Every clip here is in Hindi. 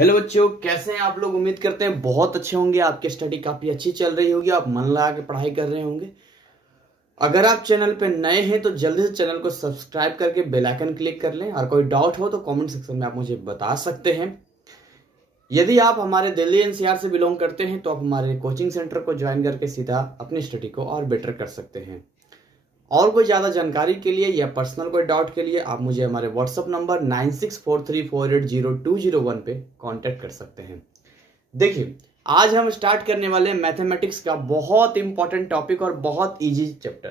हेलो बच्चों, कैसे हैं आप लोग। उम्मीद करते हैं बहुत अच्छे होंगे। आपकी स्टडी काफी अच्छी चल रही होगी, आप मन लगा के पढ़ाई कर रहे होंगे। अगर आप चैनल पे नए हैं तो जल्दी से चैनल को सब्सक्राइब करके बेल आइकन क्लिक कर लें और कोई डाउट हो तो कमेंट सेक्शन में आप मुझे बता सकते हैं। यदि आप हमारे दिल्ली एनसीआर से बिलोंग करते हैं तो आप हमारे कोचिंग सेंटर को ज्वाइन करके सीधा अपनी स्टडी को और बेटर कर सकते हैं। और कोई ज़्यादा जानकारी के लिए या पर्सनल कोई डाउट के लिए आप मुझे हमारे व्हाट्सअप नंबर 9643480201 पे कांटेक्ट कर सकते हैं। देखिए, आज हम स्टार्ट करने वाले मैथमेटिक्स का बहुत इंपॉर्टेंट टॉपिक और बहुत इजी चैप्टर।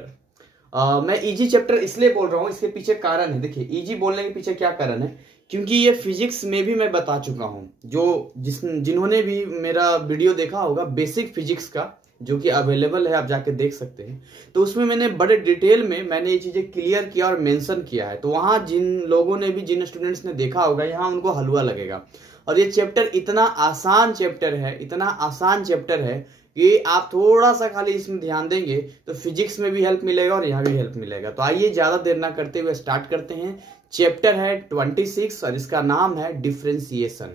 मैं इजी चैप्टर इसलिए बोल रहा हूँ, इसके पीछे कारण है। देखिए, इजी बोलने के पीछे क्या कारण है, क्योंकि ये फिजिक्स में भी मैं बता चुका हूँ। जिन्होंने भी मेरा वीडियो देखा होगा बेसिक फिजिक्स का, जो कि अवेलेबल है, आप जाके देख सकते हैं, तो उसमें मैंने बड़े डिटेल में मैंने ये चीजें क्लियर किया और मेंशन किया है। तो वहां जिन लोगों ने भी, जिन स्टूडेंट्स ने देखा होगा, यहाँ उनको हलवा लगेगा। और ये चैप्टर इतना आसान चैप्टर है, इतना आसान चैप्टर है कि आप थोड़ा सा खाली इसमें ध्यान देंगे तो फिजिक्स में भी हेल्प मिलेगा और यहाँ भी हेल्प मिलेगा। तो आइए ज्यादा देर ना करते हुए स्टार्ट करते हैं। चैप्टर है 26 और इसका नाम है डिफरेंशिएशन।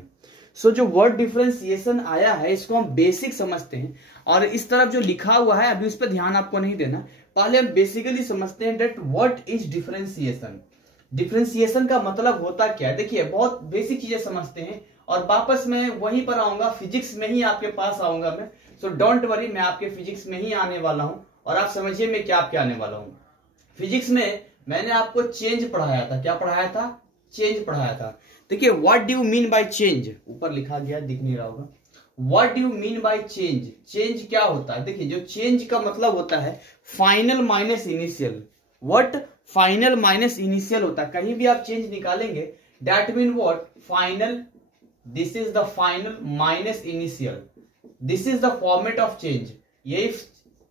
सो जो वर्ड डिफरेंशिएशन आया है इसको हम बेसिक समझते हैं, और इस तरफ जो लिखा हुआ है अभी उस पर ध्यान आपको नहीं देना। पहले हम बेसिकली समझते हैं that what is differentiation. Differentiation का मतलब होता क्या है। देखिए, बहुत बेसिक चीजें समझते हैं और वापस मैं वहीं पर आऊंगा, फिजिक्स में ही आपके पास आऊंगा मैं। सो डोंट वरी, मैं आपके फिजिक्स में ही आने वाला हूं और आप समझिए मैं क्या क्या आने वाला हूं। फिजिक्स में मैंने आपको चेंज पढ़ाया था। क्या पढ़ाया था? चेंज पढ़ाया था। देखिए, what do you mean by change, ऊपर लिखा गया, दिख नहीं रहा होगा। What do you mean by change, change क्या होता है। देखिए, जो चेंज का मतलब होता है final minus initial. What? Final minus initial होता है। कहीं भी आप चेंज निकालेंगे, that mean what? Final, this is the final minus initial, this is the format of change. यही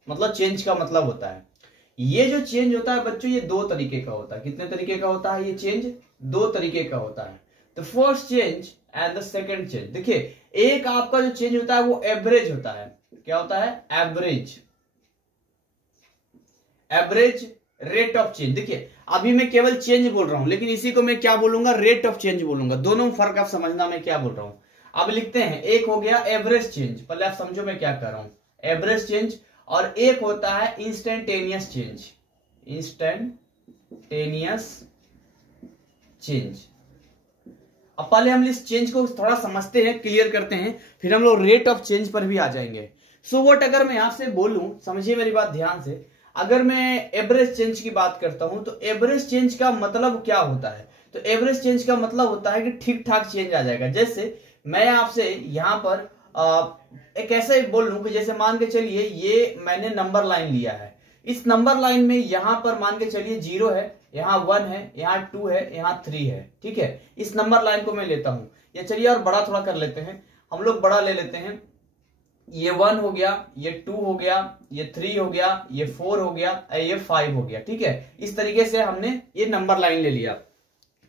मतलब चेंज का मतलब होता है। ये जो चेंज होता है बच्चों, ये दो तरीके का होता है। कितने तरीके का होता है ये चेंज? दो तरीके का होता है। The first change and the second change. देखिए, एक आपका जो चेंज होता है वो एवरेज होता है। क्या होता है? Average, average rate of change. देखिए, अभी मैं केवल चेंज बोल रहा हूं, लेकिन इसी को मैं क्या बोलूंगा? रेट ऑफ चेंज बोलूंगा। दोनों में फर्क आप समझना मैं क्या बोल रहा हूं। अब लिखते हैं, एक हो गया एवरेज चेंज, पहले आप समझो मैं क्या कर रहा हूं। एवरेज चेंज, और एक होता है इंस्टेंटेनियस चेंज। Instantaneous change. अब पहले हम इस चेंज को थोड़ा समझते हैं, क्लियर करते हैं, फिर हम लोग रेट ऑफ चेंज पर भी आ जाएंगे। सो व्हाट, अगर मैं आपसे बोलूं, समझिए मेरी बात ध्यान से, अगर मैं एवरेज चेंज की बात करता हूं तो एवरेज चेंज का मतलब क्या होता है। तो एवरेज चेंज का मतलब होता है कि ठीक ठाक चेंज आ जाएगा। जैसे मैं आपसे यहां पर एक ऐसे बोल लूं कि जैसे मान के चलिए ये मैंने नंबर लाइन लिया है। इस नंबर लाइन में यहां पर मान के चलिए 0 है, यहाँ 1 है, यहाँ 2 है, यहाँ 3 है। ठीक है, इस नंबर लाइन को मैं लेता हूं। या चलिए और बड़ा थोड़ा कर लेते हैं, हम लोग बड़ा ले लेते हैं। ये 1 हो गया, ये 2 हो गया, ये 3 हो गया, ये 4 हो गया, ये 5 हो गया। ठीक है, इस तरीके से हमने ये नंबर लाइन ले लिया।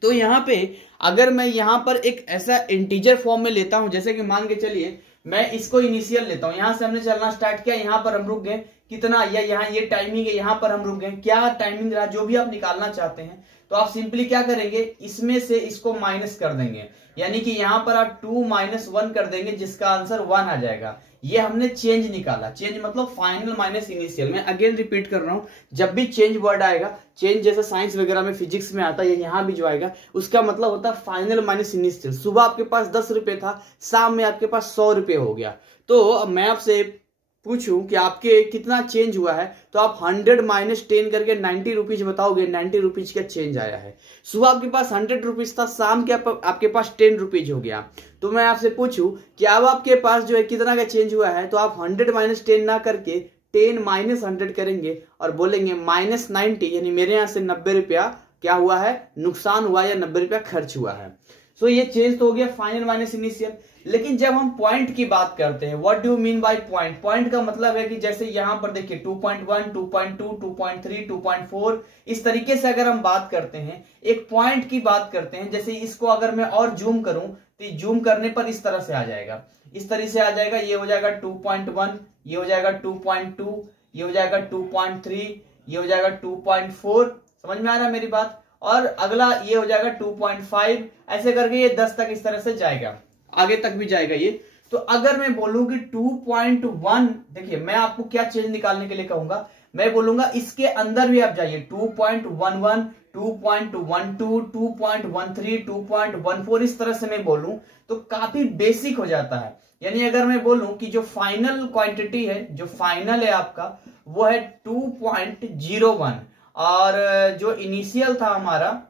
तो यहाँ पे अगर मैं यहाँ पर एक ऐसा इंटीजर फॉर्म में लेता हूं, जैसे कि मान के चलिए मैं इसको इनिशियल लेता हूं। यहां से हमने चलना स्टार्ट किया, यहां पर हम रुक गए कितना, या यहाँ ये टाइमिंग है, यहां पर हम रुक गए। क्या टाइमिंग रहा, जो भी आप निकालना चाहते हैं, तो आप सिंपली क्या करेंगे, इसमें से इसको माइनस कर देंगे। यानी कि यहां पर आप 2 - 1 कर देंगे, जिसका आंसर 1 आ जाएगा। ये हमने चेंज निकाला। चेंज मतलब फाइनल माइनस इनिशियल। मैं अगेन रिपीट कर रहा हूं, जब भी चेंज वर्ड आएगा, चेंज जैसे साइंस वगैरह में, फिजिक्स में आता है, यहां भी जो आएगा उसका मतलब होता है फाइनल माइनस इनिशियल। सुबह आपके पास 10 रुपए था, शाम में आपके पास 100 रुपए हो गया। तो मैं आपसे पूछूं कि आपके कितना चेंज हुआ है, तो आप 100 - 10 करके 90 रुपीज बताओगे। 90 रुपीज का चेंज आया है। सुबह आपके पास 100 रुपीज था, शाम के आपके पास 10 रुपीज हो गया। तो मैं आपसे पूछूं कि अब आपके पास जो है कितना का चेंज हुआ है, तो आप 100 - 10 ना करके 10 - 100 करेंगे और बोलेंगे -90, यानी मेरे यहां से 90 रुपया क्या हुआ है, नुकसान हुआ, या 90 रुपया खर्च हुआ है। सो ये चेंज तो हो गया फाइनल माइनस इनिशियल। लेकिन जब हम पॉइंट की बात करते हैं, what do mean by point. Point का मतलब है कि जैसे यहां पर देखिए 2.1, 2.2, 2.3, 2.4, इस तरीके से अगर हम बात करते हैं, एक पॉइंट की बात करते हैं। जैसे इसको अगर मैं और जूम करूं तो जूम करने पर इस तरह से आ जाएगा, इस तरह से आ जाएगा। ये हो जाएगा 2.1, ये हो जाएगा 2.2, ये हो जाएगा 2.3, ये हो जाएगा 2.4। समझ में आ रहा है मेरी बात? और अगला ये हो जाएगा 2.5, ऐसे करके ये 10 तक इस तरह से जाएगा। आगे तक भी जाएगा ये। तो अगर मैं बोलूं कि 2.1, देखिए मैं आपको क्या चेंज निकालने के लिए कहूंगा, मैं बोलूंगा इसके अंदर भी आप जाइए 2.11, 2.12, 2.13, 2.14, इस तरह से मैं बोलूं तो काफी बेसिक हो जाता है। यानी अगर मैं बोलूं कि जो फाइनल क्वांटिटी है, जो फाइनल है आपका, वो है 2.01, और जो इनिशियल था हमारा,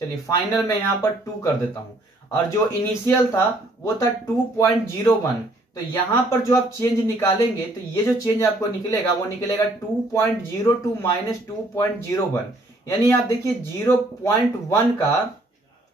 चलिए फाइनल में यहां पर 2 कर देता हूं, और जो इनिशियल था वो था 2.01। तो यहां पर जो आप चेंज निकालेंगे तो ये जो चेंज आपको निकलेगा वो निकलेगा 2.02 माइनस 2.01, यानी आप देखिए 0.1 का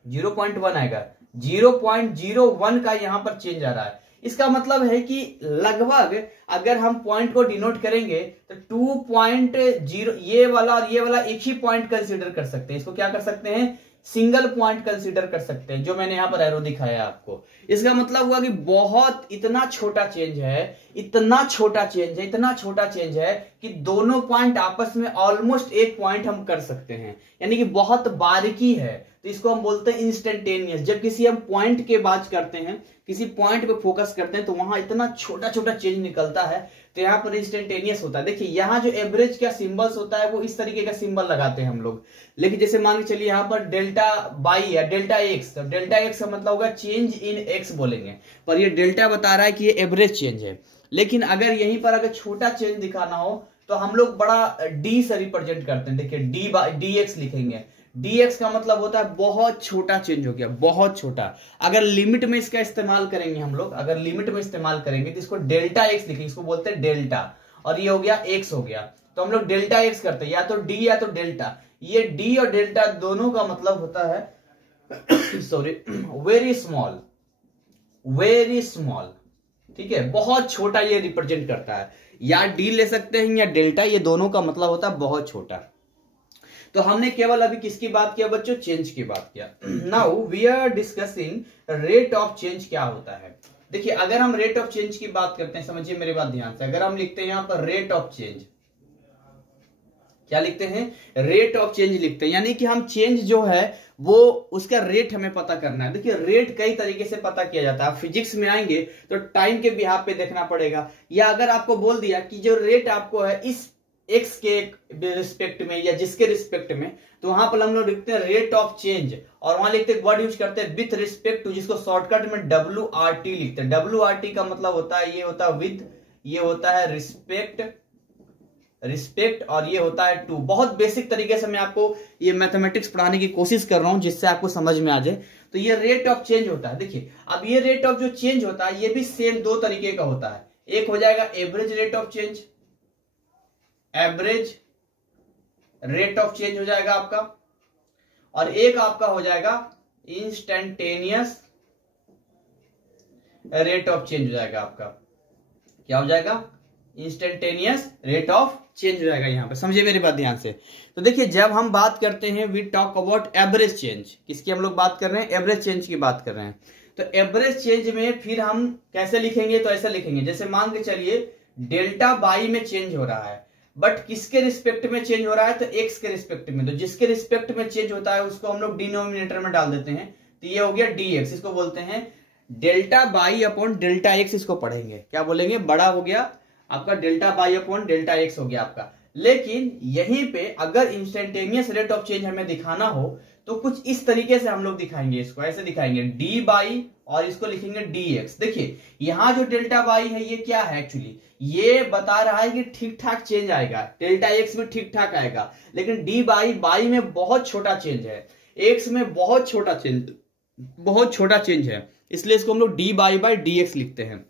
0.1 आएगा, 0.01 का यहां पर चेंज आ रहा है। इसका मतलब है कि लगभग अगर हम पॉइंट को डिनोट करेंगे तो 2.0, ये वाला और ये वाला एक ही पॉइंट कंसीडर कर सकते हैं। इसको क्या कर सकते हैं, सिंगल पॉइंट कंसीडर कर सकते हैं, जो मैंने यहां पर एरो दिखाया आपको। इसका मतलब हुआ कि बहुत इतना छोटा चेंज है, इतना छोटा चेंज है, इतना छोटा चेंज है कि दोनों पॉइंट आपस में ऑलमोस्ट एक पॉइंट हम कर सकते हैं, यानी कि बहुत बारीकी है। तो इसको हम बोलते हैं इंस्टेंटेनियस। जब किसी हम पॉइंट के बात करते हैं, किसी पॉइंट पे फोकस करते हैं, तो वहां इतना छोटा छोटा चेंज निकलता है, तो यहाँ पर इंस्टेंटेनियस होता है। देखिए यहाँ जो एवरेज का सिंबल्स होता है वो इस तरीके का सिंबल लगाते हैं हम लोग। लेकिन जैसे मान के चलिए यहाँ पर डेल्टा बाई या डेल्टा एक्स, तो डेल्टा एक्स का मतलब होगा चेंज इन एक्स बोलेंगे, पर ये डेल्टा बता रहा है कि ये एवरेज चेंज है। लेकिन अगर यहीं पर अगर छोटा चेंज दिखाना हो तो हम लोग बड़ा डी से रिप्रेजेंट करते हैं। देखिए डी एक्स लिखेंगे, dx का मतलब होता है बहुत छोटा चेंज हो गया, बहुत छोटा। अगर लिमिट में इसका इस्तेमाल करेंगे हम लोग, अगर लिमिट में इस्तेमाल करेंगे तो इसको डेल्टा एक्स लिखेंगे, इसको बोलते हैं डेल्टा, और ये हो गया एक्स हो गया। तो हम लोग डेल्टा एक्स करते हैं, या तो डी या तो डेल्टा। ये डी और डेल्टा दोनों का मतलब होता है sorry, very small, very small, ठीक है, बहुत छोटा ये रिप्रेजेंट करता है। या डी ले सकते हैं या डेल्टा, ये दोनों का मतलब होता है बहुत छोटा। तो हमने केवल अभी किसकी बात किया बच्चों, चेंज की बात किया। Now we are discussing rate of change क्या होता है। देखिए अगर हम रेट ऑफ चेंज की बात करते हैं, समझिए मेरी बात ध्यान से, अगर हम लिखते हैं यहां पर रेट ऑफ चेंज, क्या लिखते हैं, रेट ऑफ चेंज लिखते हैं, यानी कि हम चेंज जो है वो उसका रेट हमें पता करना है। देखिए रेट कई तरीके से पता किया जाता है। फिजिक्स में आएंगे तो टाइम के बिहाफ पे देखना पड़ेगा, या अगर आपको बोल दिया कि जो रेट आपको है इस एक्स के रिस्पेक्ट में या जिसके रिस्पेक्ट में, तो वहां पर हम लोग लिखते हैं रेट ऑफ चेंज, और वहां लिखते हैं वर्ड यूज करते हैं विथ रिस्पेक्ट टू, जिसको शॉर्टकट में WRT लिखते हैं। WRT का मतलब होता है, ये होता है विथ, ये होता है रिस्पेक्ट, रिस्पेक्ट, और ये होता है टू। बहुत बेसिक तरीके से मैं आपको ये मैथमेटिक्स पढ़ाने की कोशिश कर रहा हूं जिससे आपको समझ में आ जाए। तो ये रेट ऑफ चेंज होता है। देखिए अब ये रेट ऑफ जो चेंज होता है ये भी सेम दो तरीके का होता है। एक हो जाएगा average rate of change, average rate of change हो जाएगा आपका, और एक आपका हो जाएगा इंस्टेंटेनियस रेट ऑफ चेंज हो जाएगा आपका। क्या हो जाएगा, इंस्टेंटेनियस रेट ऑफ चेंज हो जाएगा। यहां पे समझिए मेरी बात ध्यान से। तो देखिए जब हम बात करते हैं we talk about average change, किसकी हम लोग बात कर रहे हैं, एवरेज चेंज की बात कर रहे हैं। तो एवरेज चेंज में फिर हम कैसे लिखेंगे, तो ऐसे लिखेंगे, जैसे मान के चलिए डेल्टा बाई में चेंज हो रहा है, बट किसके रिस्पेक्ट में चेंज हो रहा है, तो एक्स के रिस्पेक्ट में। तो जिसके रिस्पेक्ट में चेंज होता है उसको हम लोग डिनोमिनेटर में डाल देते हैं, तो ये हो गया dx। इसको बोलते हैं delta by upon delta x, इसको पढ़ेंगे, क्या बोलेंगे, बड़ा हो गया आपका delta by upon delta x हो गया आपका। लेकिन यहीं पे अगर इंस्टेंटेनियस रेट ऑफ चेंज हमें दिखाना हो तो कुछ इस तरीके से हम लोग दिखाएंगे, इसको ऐसे दिखाएंगे डी बाई और इसको लिखेंगे dx। देखिए यहां जो डेल्टा बाई है ये क्या है, एक्चुअली ये बता रहा है कि ठीक ठाक चेंज आएगा, डेल्टा एक्स में ठीक ठाक आएगा, लेकिन डी बाई, बाई में बहुत छोटा चेंज है, एक्स में बहुत छोटा चेंज, बहुत छोटा चेंज है, इसलिए इसको हम लोग डी बाई बाई dx लिखते हैं।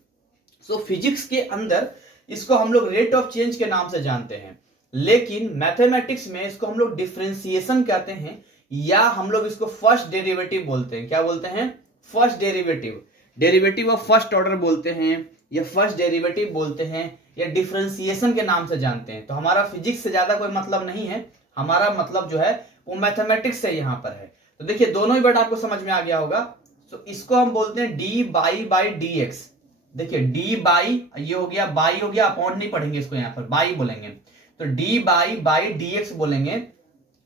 सो फिजिक्स के अंदर इसको हम लोग रेट ऑफ चेंज के नाम से जानते हैं, लेकिन मैथमेटिक्स में इसको हम लोग डिफरेंशिएशन कहते हैं, या हम लोग इसको फर्स्ट डेरिवेटिव बोलते हैं। क्या बोलते हैं, first derivative, derivative of first order बोलते हैं, या फर्स्ट डेरिवेटिव बोलते हैं, या डिफरेंशिएशन के नाम से जानते हैं। तो हमारा फिजिक्स से ज्यादा कोई मतलब नहीं है, हमारा मतलब जो है वो मैथमेटिक्स से यहां पर है। तो देखिए दोनों ही वर्ड आपको समझ में आ गया होगा। तो इसको हम बोलते हैं D by by D x. देखिए डी बाई, ये हो गया बाई हो गया, अपॉन नहीं पढ़ेंगे इसको, यहां पर बाई बोलेंगे, तो d by by D x बोलेंगे।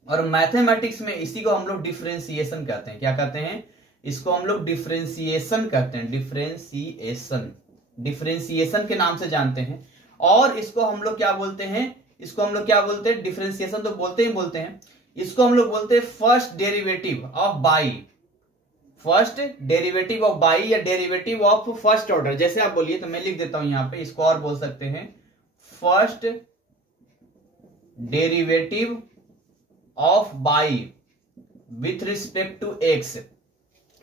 और मैथमेटिक्स में इसी को हम लोग डिफरेंशिएशन कहते हैं। क्या कहते हैं, इसको हम लोग डिफरेंशिएशन कहते हैं, डिफरेंशिएशन के नाम से जानते हैं। और इसको हम लोग क्या बोलते हैं, डिफरेंशिएशन तो बोलते हैं, इसको हम लोग बोलते हैं फर्स्ट डेरिवेटिव ऑफ बाई, या डेरिवेटिव ऑफ फर्स्ट ऑर्डर। जैसे आप बोलिए तो मैं लिख देता हूं यहां पे, इसको और बोल सकते हैं first derivative of y with respect to x.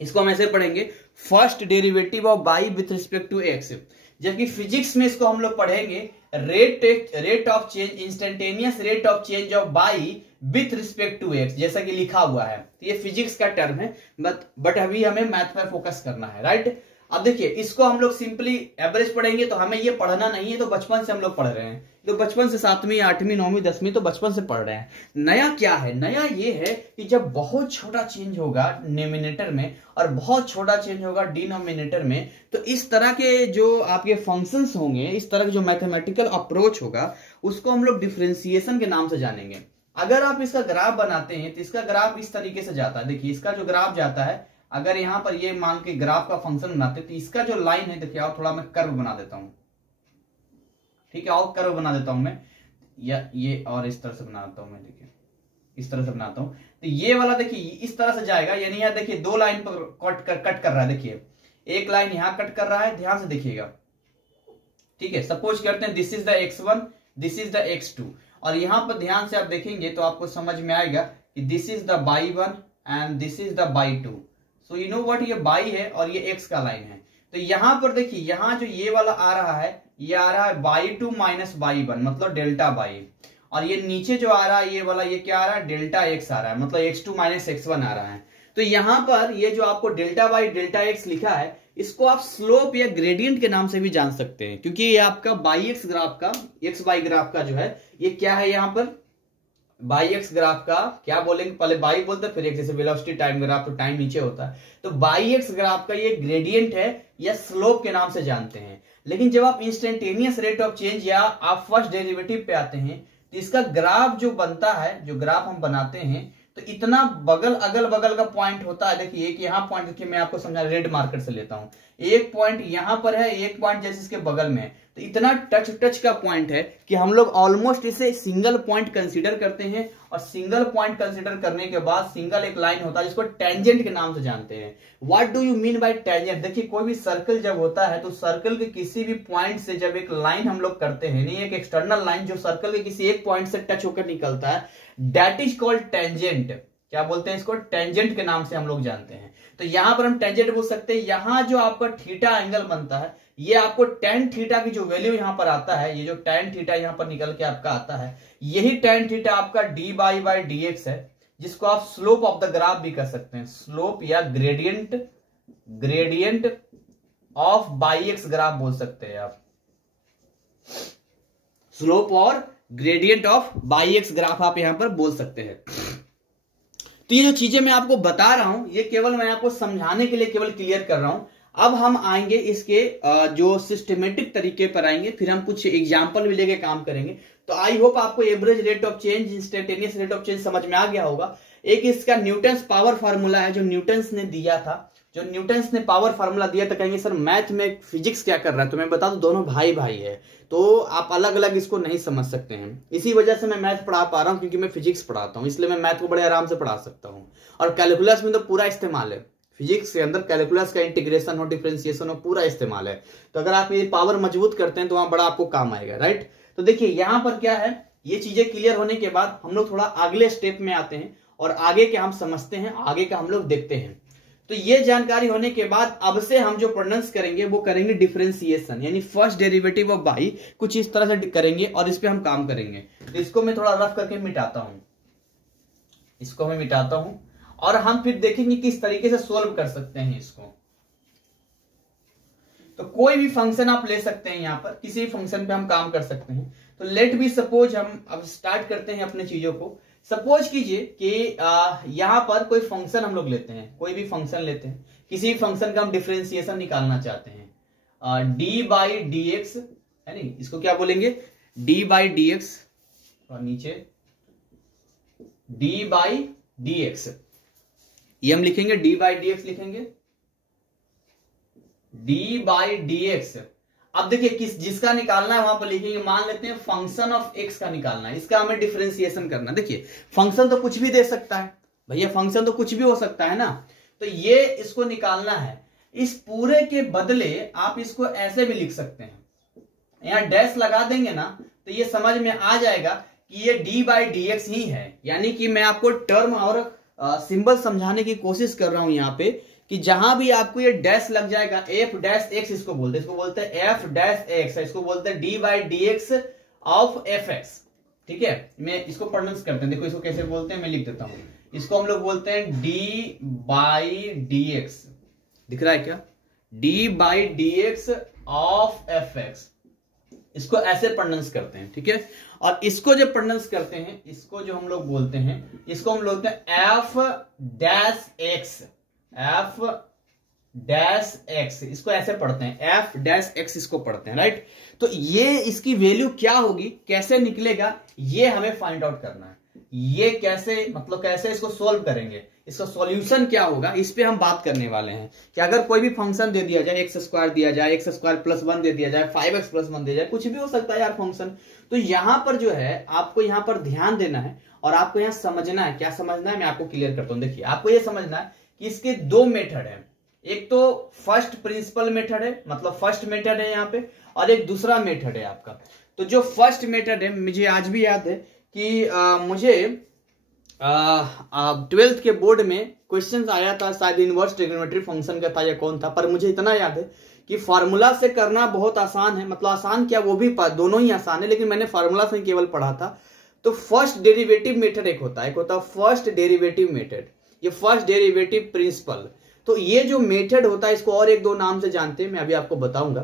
इसको हम ऐसे पढ़ेंगे, first derivative of y with respect to x. जबकि फिजिक्स में इसको हम लोग पढ़ेंगे rate of change, instantaneous rate of change of y with respect to x, जैसा कि लिखा हुआ है। तो ये फिजिक्स का टर्म है, बट अभी हमें मैथ पर फोकस करना है, राइट। अब देखिए, इसको हम लोग सिंपली एवरेज पढ़ेंगे तो हमें ये पढ़ना नहीं है, तो बचपन से हम लोग पढ़ रहे हैं, तो बचपन से 7वीं 8वीं 9वीं 10वीं तो बचपन से पढ़ रहे हैं। नया क्या है, नया ये है कि जब बहुत छोटा चेंज होगा डिनोमिनेटर में और बहुत छोटा चेंज होगा डिनोमिनेटर में, तो इस तरह के जो आपके फंक्शंस होंगे, इस तरह के जो मैथमेटिकल अप्रोच होगा, उसको हम लोग डिफरेंशिएशन के नाम से जानेंगे। अगर आप इसका ग्राफ बनाते हैं तो इसका ग्राफ इस तरीके से जाता है। देखिए, इसका जो ग्राफ जाता है, अगर यहां पर ये मान के ग्राफ का फंक्शन बनाते तो इसका जो लाइन है, देखिए और थोड़ा मैं कर्व बना देता हूं, ठीक है, और कर्व बना देता हूं मैं, या ये और इस तरह से बना देता हूं मैं, देखिए इस तरह से बनाता हूं, तो ये वाला देखिए इस तरह से जाएगा, यानी यहां देखिए 2 लाइन पर कट कर रहा है। देखिए एक लाइन यहां कट कर रहा है, ध्यान से देखिएगा, ठीक है। सपोज करते हैं this is the x1, this is the x2, और यहां पर ध्यान से आप देखेंगे तो आपको समझ में आएगा कि this is the y1 and this is the y2। So you know what, ये y है और ये x का लाइन है। तो यहां पर देखिए, यहां जो ये वाला आ रहा है, ये आ रहा है y2 माइनस y1, मतलब डेल्टा y, और ये नीचे जो आ रहा है ये वाला, ये क्या आ रहा है, डेल्टा x आ रहा है, मतलब x2 माइनस x1 आ रहा है। तो यहां पर ये जो आपको डेल्टा y डेल्टा x लिखा है, इसको आप स्लोप या ग्रेडियंट के नाम से भी जान सकते हैं, क्योंकि ये आपका बाई एक्स ग्राफ का, एक्स वाई ग्राफ का जो है, ये क्या है, यहां पर बाई एक्स ग्राफ का क्या बोलेंगे, पहले बाई बोलते फिर एक, जैसे वेलोसिटी टाइम ग्राफ तो टाइम नीचे होता है, तो बाई एक्स ग्राफ का ये ग्रेडियंट है या स्लोप के नाम से जानते हैं। लेकिन जब आप इंस्टेंटेनियस रेट ऑफ चेंज या आप फर्स्ट डेरिवेटिव पे आते हैं, तो इसका ग्राफ जो बनता है, जो ग्राफ हम बनाते हैं, तो इतना अगल बगल का पॉइंट होता है। देखिए एक यहाँ पॉइंट, देखिए मैं आपको समझा, रेड मार्कर से लेता हूं, एक पॉइंट यहां पर है, एक पॉइंट जैसे इसके बगल में है, तो इतना टच का पॉइंट है कि हम लोग ऑलमोस्ट इसे सिंगल पॉइंट कंसीडर करते हैं, और सिंगल पॉइंट कंसीडर करने के बाद सिंगल एक लाइन होता है जिसको टेंजेंट के नाम से जानते हैं। What do you mean by tangent? देखिए कोई भी सर्कल जब होता है तो सर्कल के किसी भी पॉइंट से जब एक लाइन हम लोग करते हैं, नहीं एक एक्सटर्नल लाइन जो सर्कल के किसी एक पॉइंट से टच होकर निकलता है, दैट इज कॉल्ड टेंजेंट। क्या बोलते हैं इसको? टेंजेंट के नाम से हम लोग जानते हैं। तो यहां पर हम टेंजेंट बोल सकते हैं। यहां जो आपका थीटा एंगल बनता है, ये आपको टेन थीटा की जो वैल्यू यहां पर आता है, ये जो टेन थीटा यहां पर निकल के आपका आता है, यही टेन थीटा आपका D by by D x है, जिसको आप स्लोप ऑफ द ग्राफ भी कर सकते हैं, स्लोप या gradient of by x graph बोल सकते हैं आप, स्लोप और gradient of by x graph आप यहां पर बोल सकते हैं। तो ये जो चीजें मैं आपको बता रहा हूं, ये केवल मैं आपको समझाने के लिए केवल क्लियर कर रहा हूं। अब हम आएंगे इसके जो सिस्टमेटिक तरीके पर आएंगे, फिर हम कुछ एग्जाम्पल भी लेके काम करेंगे। तो आई होप आपको average rate of change, instantaneous rate of change समझ में आ गया होगा। एक इसका न्यूटन्स पावर फार्मूला है जो न्यूटन्स ने दिया था, जो न्यूटन्स ने पावर फार्मूला दिया था। कहेंगे सर मैथ में फिजिक्स क्या कर रहा है? तो मैं बता दूं दोनों भाई भाई है, तो आप अलग अलग इसको नहीं समझ सकते हैं। इसी वजह से मैं मैथ पढ़ा पा रहा हूं, क्योंकि मैं फिजिक्स पढ़ाता हूं, इसलिए मैं मैथ को बड़े आराम से पढ़ा सकता हूं। और कैलकुलस में तो पूरा इस्तेमाल है, फिजिक्स के अंदर कैलकुलस का इंटीग्रेशन हो, डिफरेंशिएशन हो, पूरा इस्तेमाल है। तो अगर आप ये पावर मजबूत करते हैं तो वहां बड़ा आपको काम आएगा, राइट। तो देखिए यहां पर क्या है, ये चीजें क्लियर होने के बाद हम लोग थोड़ा अगले स्टेप में आते हैं और आगे के हम समझते हैं, आगे का हम लोग देखते हैं। तो ये जानकारी होने के बाद अब से हम जो प्रोनाउंस करेंगे वो करेंगे डिफरेंशिएशन, यानी फर्स्ट डेरिवेटिव ऑफ बाई, कुछ इस तरह से करेंगे और इस पे हम काम करेंगे। तो इसको मैं थोड़ा रफ करके मिटाता हूं, इसको मैं मिटाता हूं, और हम फिर देखेंगे किस तरीके से सोल्व कर सकते हैं इसको। तो कोई भी फंक्शन आप ले सकते हैं, यहां पर किसी भी फंक्शन पे हम काम कर सकते हैं। तो लेट बी सपोज, हम अब स्टार्ट करते हैं अपने चीजों को। सपोज कीजिए कि यहां पर कोई फंक्शन हम लोग लेते हैं, कोई भी फंक्शन लेते हैं, किसी भी फंक्शन का हम डिफरेंशिएशन निकालना चाहते हैं, डी बाई डी एक्स है नहीं, इसको क्या बोलेंगे? डी बाई डी एक्स, और नीचे डी बाई डी एक्स। ये हम लिखेंगे डी बाई डी एक्स लिखेंगे, डी बाई डी एक्स। अब देखिए जिसका निकालना है वहां पर लिखेंगे, मान लेते हैं फंक्शन ऑफ एक्स का निकालना है, इसका हमें डिफरेंशिएशन करना है। देखिए फंक्शन तो कुछ भी दे सकता है भैया, फंक्शन तो कुछ भी हो सकता है ना, तो ये इसको निकालना है। इस पूरे के बदले आप इसको ऐसे भी लिख सकते हैं, यहां डैश लगा देंगे ना तो ये समझ में आ जाएगा कि ये डी बाई डी एक्स ही है। यानी कि मैं आपको टर्म और सिंबल समझाने की कोशिश कर रहा हूं यहाँ पे, कि जहां भी आपको ये डैश लग जाएगा, एफ डैश एक्स इसको बोलते हैं एफ डैश एक्स, इसको बोलते हैं D by D x of F x. ठीक है, मैं इसको प्रोनाउंस करते हैं, देखो इसको कैसे बोलते हैं, मैं लिख देता हूं। इसको हम लोग बोलते हैं डी बाई डी एक्स, दिख रहा है क्या, D by D x of F x, इसको ऐसे प्रोनाउंस करते हैं। ठीक है, और इसको जो प्रोनाउंस करते हैं, इसको जो हम लोग बोलते हैं, इसको हम बोलते हैं F dash x, F dash x, इसको ऐसे पढ़ते हैं, एफ डैश एक्स इसको पढ़ते हैं, राइट। तो ये इसकी वैल्यू क्या होगी, कैसे निकलेगा, ये हमें फाइंड आउट करना है। ये कैसे, मतलब कैसे इसको सोल्व करेंगे, इसका सॉल्यूशन क्या होगा, इस पे हम बात करने वाले हैं। कि अगर कोई भी फंक्शन दे दिया जाए, एक्स स्क्वायर दिया जाए, एक्स स्क्वायर प्लस 1 दे दिया जाए, 5x प्लस 1 दिया जाए, कुछ भी हो सकता है यार फंक्शन, तो यहां पर जो है आपको यहां पर ध्यान देना है और आपको यहां समझना है। क्या समझना है, मैं आपको क्लियर करता हूं। देखिए आपको यह समझना है कि इसके दो मेथड है, एक तो फर्स्ट प्रिंसिपल मेथड है, मतलब फर्स्ट मेथड है यहाँ पे, और एक दूसरा मेथड है आपका। तो जो फर्स्ट मेथड है, मुझे आज भी याद है कि मुझे 12th के बोर्ड में क्वेश्चन आया था, शायद इनवर्स ट्रिग्नोमेट्री फंक्शन का था या कौन था, पर मुझे इतना याद है कि फार्मूला से करना बहुत आसान है, मतलब आसान क्या, वो भी दोनों ही आसान है, लेकिन मैंने फार्मूला से केवल पढ़ा था। तो फर्स्ट डेरिवेटिव मेथड एक होता है फर्स्ट डेरिवेटिव मेथड, ये फर्स्ट डेरिवेटिव प्रिंसिपल। तो ये जो मेथड होता है, इसको और एक दो नाम से जानते हैं, मैं अभी आपको बताऊंगा।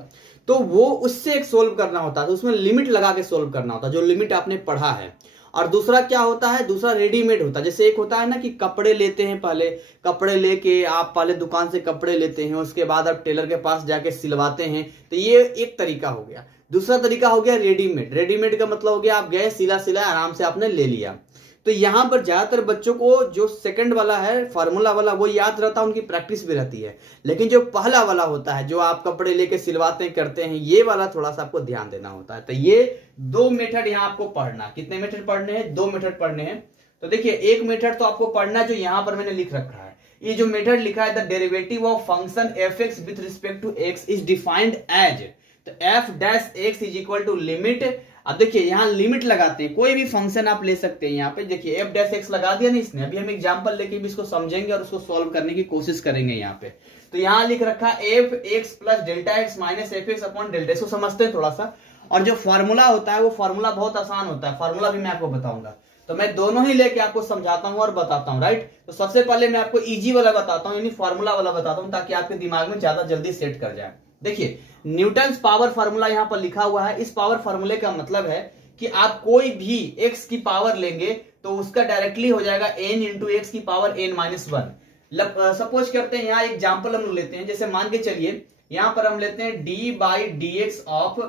तो वो उससे एक सोल्व करना होता है, तो उसमें लिमिट लगा के सोल्व करना होता है, जो लिमिट आपने पढ़ा है। और दूसरा क्या होता है, दूसरा रेडीमेड होता है। जैसे एक होता है ना कि कपड़े लेते हैं, पहले कपड़े लेके आप पहले दुकान से कपड़े लेते हैं, उसके बाद आप टेलर के पास जाके सिलवाते हैं, तो ये एक तरीका हो गया। दूसरा तरीका हो गया रेडीमेड। रेडीमेड का मतलब हो गया आप गए, सिला आराम से आपने ले लिया। तो यहां पर ज्यादातर बच्चों को जो सेकंड वाला है, फार्मूला वाला, वो याद रहता है, उनकी प्रैक्टिस भी रहती है। लेकिन जो पहला वाला होता है, जो आप कपड़े लेके सिलवाते करते हैं, ये वाला थोड़ा सा आपको ध्यान देना होता है। तो ये दो मेथड यहाँ आपको पढ़ना, कितने मेथड पढ़ने हैं, दो मेथड पढ़ने हैं। तो देखिए एक मेथड तो आपको पढ़ना जो यहाँ पर मैंने लिख रखा है, ये जो मेथड लिखा है, the derivative of function f x with respect to x is defined as, तो f dash x is equal to limit. अब देखिए यहां लिमिट लगाते हैं, कोई भी फंक्शन आप ले सकते हैं। यहाँ पे देखिए एफ डैश एक्स लगा दिया ना इसने, अभी हम एग्जांपल लेके भी इसको समझेंगे और उसको सॉल्व करने की कोशिश करेंगे यहाँ पे। तो यहाँ लिख रखा F x plus delta x minus F x upon delta, इसको समझते हैं थोड़ा सा। और जो फॉर्मूला होता है वो फॉर्मूला बहुत आसान होता है, फॉर्मूला भी मैं आपको बताऊंगा। तो मैं दोनों ही लेके आपको समझाता हूँ और बताता हूँ, राइट। तो सबसे पहले मैं आपको इजी वाला बताता हूँ, यानी फॉर्मूला वाला बताता हूँ, ताकि आपके दिमाग में ज्यादा जल्दी सेट कर जाए। देखिए न्यूटन्स पावर फार्मूला यहाँ पर लिखा हुआ है। इस पावर फार्मूले का मतलब है कि आप कोई भी x की पावर लेंगे तो उसका डायरेक्टली हो जाएगा n इंटू एक्स की पावर n माइनस 1। सपोज करते हैं, यहाँ एग्जांपल हम लेते हैं, जैसे मान के चलिए यहाँ पर हम लेते हैं d by D x of,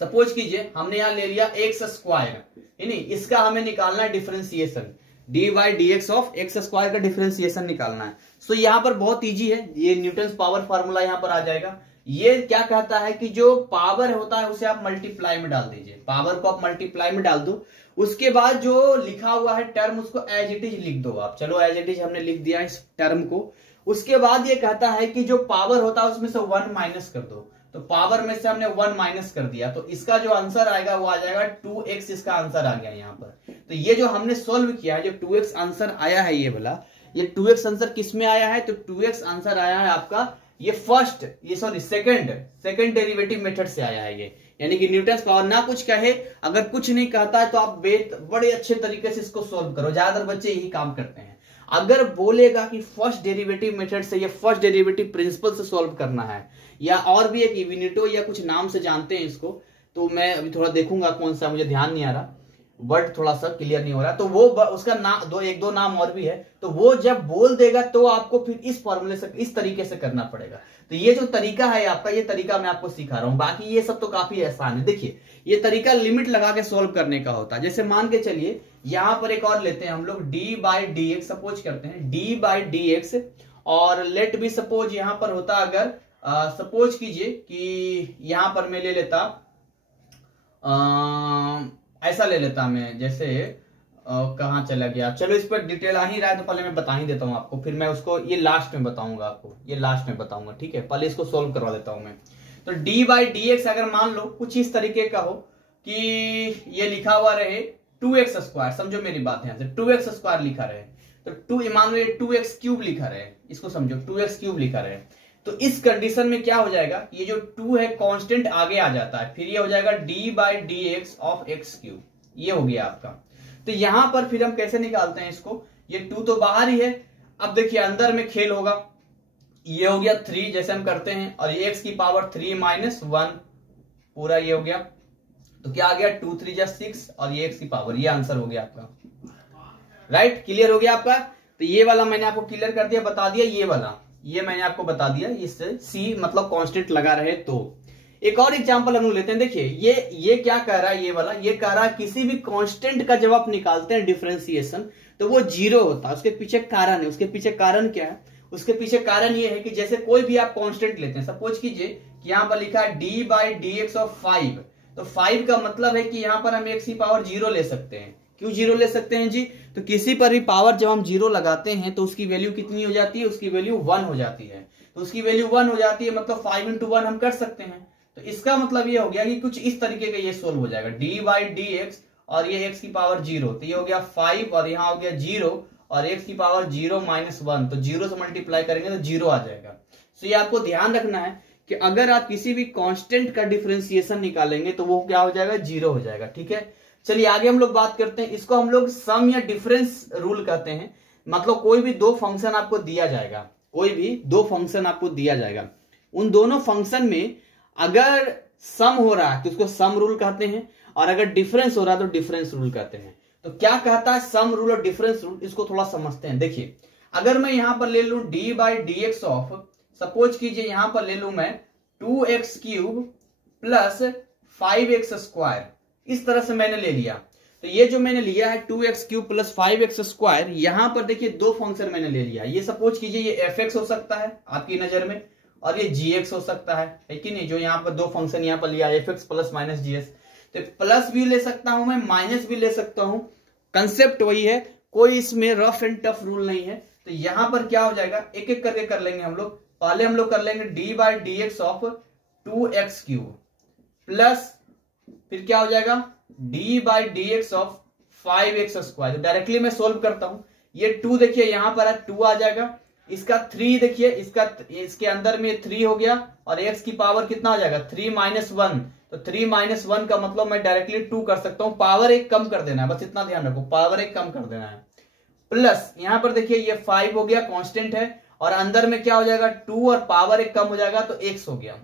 suppose कीजिए हमने यहाँ ले लिया एक्स स्क्वायर, यानी इसका हमें निकालना है differentiation, D by D x of x square का डिफरेंशिएशन निकालना है। सो यहाँ पर बहुत ईजी है, ये न्यूटन्स पावर फार्मूला यहाँ पर आ जाएगा। ये क्या कहता है कि जो पावर होता है उसे आप मल्टीप्लाई में डाल दीजिए, पावर को आप मल्टीप्लाई में डाल दो, उसके बाद जो लिखा हुआ है टर्म उसको एज इट इज लिख दो आप। चलो एज इट इज हमने लिख दिया इस टर्म को। उसके बाद ये कहता है कि जो पावर होता है उसमें से 1 माइनस कर दो, तो पावर में से हमने 1 माइनस कर दिया, तो इसका जो आंसर आएगा वो आ जाएगा 2x, इसका आंसर आ गया यहाँ पर। तो ये जो हमने सोल्व किया है, जो 2x आंसर आया है, ये वाला, ये 2x आंसर किस में आया है, तो 2x आंसर आया है आपका ये सेकंड डेरिवेटिव मेथड से आया है ये। यानी कि न्यूटन्स पावर ना कुछ कहे, अगर कुछ नहीं कहता है तो आप बड़े अच्छे तरीके से इसको सोल्व करो। ज्यादातर बच्चे यही काम करते हैं। अगर बोलेगा कि फर्स्ट डेरिवेटिव मेथड से या फर्स्ट डेरिवेटिव प्रिंसिपल से सॉल्व करना है, या और भी एक इविनिटो या कुछ नाम से जानते हैं इसको, तो मैं अभी थोड़ा देखूंगा कौन सा, मुझे ध्यान नहीं आ रहा, वर्ड थोड़ा सा क्लियर नहीं हो रहा, तो वो उसका नाम एक दो नाम और भी है, तो वो जब बोल देगा तो आपको फिर इस फॉर्मूले से इस तरीके से करना पड़ेगा। तो ये जो तरीका है आपका, ये तरीका मैं आपको सिखा रहा हूं, बाकी ये सब तो काफी आसान है। देखिए ये तरीका लिमिट लगा के सोल्व करने का होता है। जैसे मान के चलिए यहां पर एक और लेते हैं हम लोग, D by D x, suppose करते हैं डी बाई डी एक्स, और लेट बी सपोज यहां पर होता, अगर सपोज कीजिए कि यहां पर मैं ले लेता, ऐसा ले लेता मैं, जैसे कहां चला गया, चलो इस पर डिटेल आ ही रहा है तो पहले मैं बता ही देता हूं आपको, फिर मैं उसको ये लास्ट में बताऊंगा आपको, ये लास्ट में बताऊंगा, ठीक है। पहले इसको सोल्व करवा देता हूं मैं। तो डी बाई डी एक्स अगर मान लो कुछ इस तरीके का हो कि ये लिखा हुआ रहे 2x स्क्वायर, समझो मेरी बात यहां से 2x स्क्वायर लिखा रहे, तो 2 मान लो ये 2x क्यूब लिखा रहे, इसको समझो 2x क्यूब लिखा रहे, तो इस कंडीशन में क्या हो जाएगा, ये जो 2 है कांस्टेंट आगे आ जाता है, फिर ये हो जाएगा D by D x of x cube, ये हो गया आपका। तो यहां पर फिर हम कैसे निकालते हैं इसको, ये 2 तो बाहर ही है, अब देखिए अंदर में खेल होगा, ये हो गया 3 जैसे हम करते हैं, और ये एक्स की पावर 3 माइनस 1 पूरा ये हो गया, तो क्या आ गया 2 3 जा 6, और ये एक्स की पावर, ये आंसर हो गया आपका, राइट। क्लियर हो गया आपका। तो ये वाला मैंने आपको क्लियर कर दिया, बता दिया, ये वाला ये मैंने आपको बता दिया, इससे सी मतलब कांस्टेंट लगा रहे। तो एक और एग्जांपल हम लोग लेते हैं, देखिए ये क्या कह रहा है, ये वाला ये कह रहा है किसी भी कांस्टेंट का जब आप निकालते हैं डिफरेंशिएशन तो वो 0 होता है, उसके पीछे कारण है, उसके पीछे कारण क्या है, उसके पीछे कारण ये है कि जैसे कोई भी आप कांस्टेंट लेते हैं, सपोज कीजिए कि यहां पर लिखा है D by D x of 5, तो 5 का मतलब है कि यहां पर हम एक्स की पावर 0 ले सकते हैं। क्यों 0 ले सकते हैं जी, तो किसी पर भी पावर जब हम 0 लगाते हैं तो उसकी वैल्यू कितनी हो जाती है, उसकी वैल्यू 1 हो जाती है, तो उसकी वैल्यू 1 हो जाती है, मतलब 5 into 1 हम कर सकते हैं। तो इसका मतलब ये हो गया कि कुछ इस तरीके का ये सोल्व हो जाएगा, डी बाई डी एक्स और ये एक्स की पावर 0, तो ये हो गया 5 और यहाँ हो गया 0 और एक्स की पावर 0 माइनस 1, तो 0 से मल्टीप्लाई करेंगे तो 0 आ जाएगा। तो ये आपको ध्यान रखना है कि अगर आप किसी भी कांस्टेंट का डिफरेंशिएशन निकालेंगे तो वो क्या हो जाएगा, 0 हो जाएगा, ठीक है। चलिए आगे हम लोग बात करते हैं, इसको हम लोग सम या डिफरेंस रूल कहते हैं। मतलब कोई भी दो फंक्शन आपको दिया जाएगा, कोई भी दो फंक्शन आपको दिया जाएगा, उन दोनों फंक्शन में अगर सम हो रहा है तो उसको सम रूल कहते हैं, और अगर डिफरेंस हो रहा है तो डिफरेंस रूल कहते हैं। तो क्या कहता है सम रूल और डिफरेंस रूल, इसको थोड़ा समझते हैं। देखिए अगर मैं यहां पर ले लूं D by D x of, suppose कीजिए यहां पर ले लूं मैं 2x cube plus 5x square, इस तरह से मैंने ले लिया। तो ये जो मैंने लिया है 2x cube plus 5x square, यहां पर देखिए दो फंक्शन मैंने ले लिया। ये सपोज कीजिए ये fx हो सकता है आपकी नजर में, और ये gx हो सकता है कि नहीं, जो यहाँ पर दो फंक्शन यहाँ पर लिया fx प्लस माइनस gx। तो प्लस भी ले सकता हूं मैं, माइनस भी ले सकता हूं, कंसेप्ट वही है, कोई इसमें रफ एंड टफ रूल नहीं है। तो यहां पर क्या हो जाएगा, एक एक करके कर लेंगे हम लोग। पहले हम लोग कर लेंगे D by D x of 2x cube plus फिर क्या हो जाएगा d by D x of 5x square. तो डायरेक्टली मैं सोल्व करता हूं, ये 2 देखिए यहां पर है 2 आ जाएगा, इसका 3 देखिए इसके अंदर में 3 हो गया, और x की पावर कितना आ जाएगा 3 माइनस 1, तो 3 माइनस 1 का मतलब मैं डायरेक्टली 2 कर सकता हूं, पावर एक कम कर देना है, बस इतना ध्यान रखो, पावर एक कम कर देना है। प्लस यहां पर देखिए ये 5 हो गया, कांस्टेंट है, और अंदर में क्या हो जाएगा 2 और पावर एक कम हो जाएगा तो x हो गया,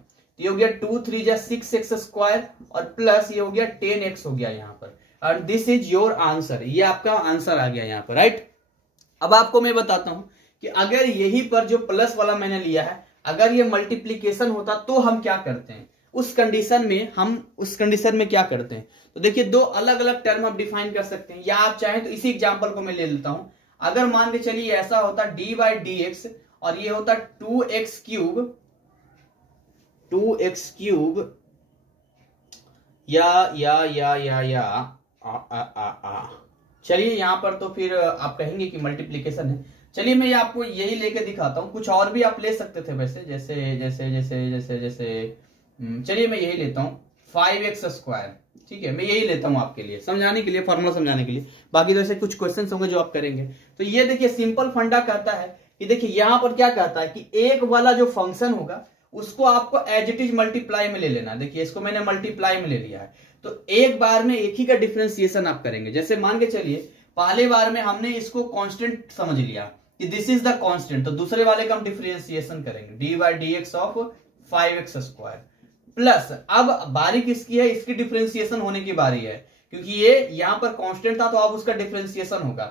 ये हो गया 2 3 जा 6x स्क्वायर, और प्लस ये हो गया 10x हो गया यहाँ पर, और दिस इज योर आंसर, ये आपका आंसर आ गया यहाँ पर, राइट। अब आपको मैं बताता हूं कि अगर यहीं पर जो प्लस वाला मैंने लिया है, अगर ये मल्टीप्लीकेशन होता तो हम क्या करते हैं, उस कंडीशन में क्या करते हैं। तो देखिए दो अलग अलग टर्म आप डिफाइन कर सकते हैं, या आप चाहें तो इसी एग्जाम्पल को मैं ले लेता हूं। अगर मान के चलिए ऐसा होता डी बाई डी एक्स और ये होता 2x क्यूब चलिए यहां पर तो फिर आप कहेंगे कि मल्टीप्लीकेशन है। चलिए मैं आपको यही लेके दिखाता हूं, कुछ और भी आप ले सकते थे वैसे, जैसे जैसे जैसे जैसे जैसे चलिए मैं यही लेता हूं 5x स्क्वायर, ठीक है, मैं यही लेता हूं आपके लिए समझाने के लिए, फॉर्मूला समझाने के लिए, बाकी तो ऐसे कुछ क्वेश्चंस होंगे जो आप करेंगे। तो ये देखिए सिंपल फंडा कहता है कि देखिए यहां पर क्या कहता है कि एक वाला जो फंक्शन होगा उसको आपको एज इट इज मल्टीप्लाई में ले लेना। देखिए इसको मैंने मल्टीप्लाई में ले लिया है, तो एक बार में एक ही का डिफरेंशिएशन आप करेंगे। जैसे मान के चलिए पहले बार में हमने इसको कांस्टेंट समझ लिया कि दिस इज द कांस्टेंट, तो दूसरे वाले का हम डिफरेंशिएशन करेंगे D by D x of 5x square plus, अब बारी किसकी है, इसकी डिफरेंशिएशन होने की बारी है क्योंकि ये यहाँ पर कांस्टेंट था तो अब उसका डिफरेंशिएशन होगा।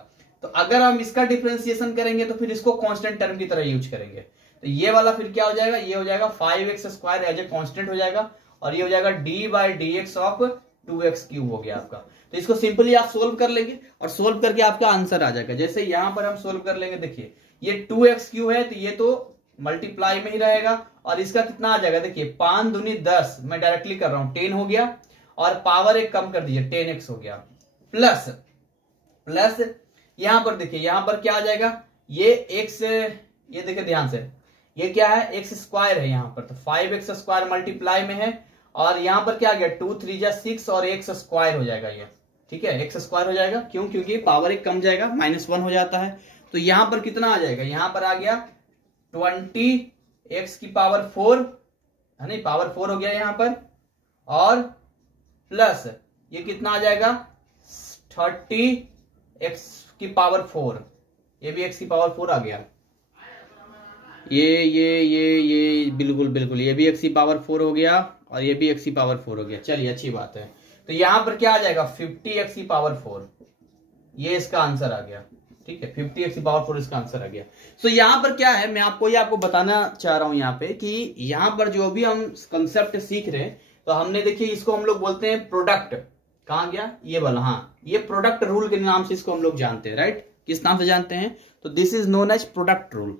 तो अगर हम इसका डिफरेंशिएशन करेंगे तो फिर इसको कांस्टेंट टर्म की तरह यूज करेंगे। तो ये वाला फिर क्या हो जाएगा, ये हो जाएगा 5x² एज ए कांस्टेंट हो जाएगा, और ये हो जाएगा d/dx ऑफ 2x³ हो गया आपका। तो इसको सिंपली आप सोल्व कर लेंगे और सोल्व करके आपका आंसर आ जाएगा। जैसे यहां पर हम सोल्व कर लेंगे, देखिए ये 2x³ है तो ये तो मल्टीप्लाई में ही रहेगा, और इसका कितना आ जाएगा, देखिए 5 दूनी 10, मैं डायरेक्टली कर रहा हूं 10 हो गया, और पावर एक कम कर दीजिए 10x हो गया, प्लस यहां पर देखिए यहां पर क्या आ जाएगा, ये x, ये देखिए ध्यान से, ये क्या है x² है यहां पर, तो 5x² मल्टीप्लाई में है, और यहां पर क्या आ गया 2 3 जा 6 और x² हो जाएगा ये, ठीक है x² हो जाएगा। क्यों, क्योंकि पावर एक कम जाएगा, -1 हो जाता है। तो यहां पर कितना आ जाएगा, यहां पर आ गया 20x⁴ है नहीं, पावर 4 हो गया यहां पर, और प्लस ये कितना आ जाएगा 30x⁴, ये भी x⁴ आ गया, ये बिल्कुल ये भी x⁴ हो गया, और ये भी x⁴ हो गया। चलिए अच्छी बात है। तो यहां पर क्या आ जाएगा 50x⁴, ये इसका आंसर आ गया, ठीक है 50x⁴ इसका आंसर आ गया। सो यहां पर क्या है, मैं आपको बताना चाह रहा हूं यहाँ पे कि यहां पर जो भी हम कंसेप्ट सीख रहे हैं, तो हमने देखिए इसको हम लोग बोलते हैं प्रोडक्ट, कहां गया ये वाला, हाँ ये प्रोडक्ट रूल के नाम से इसको हम लोग जानते हैं, राइट, किस नाम से जानते हैं, तो this is known as product rule.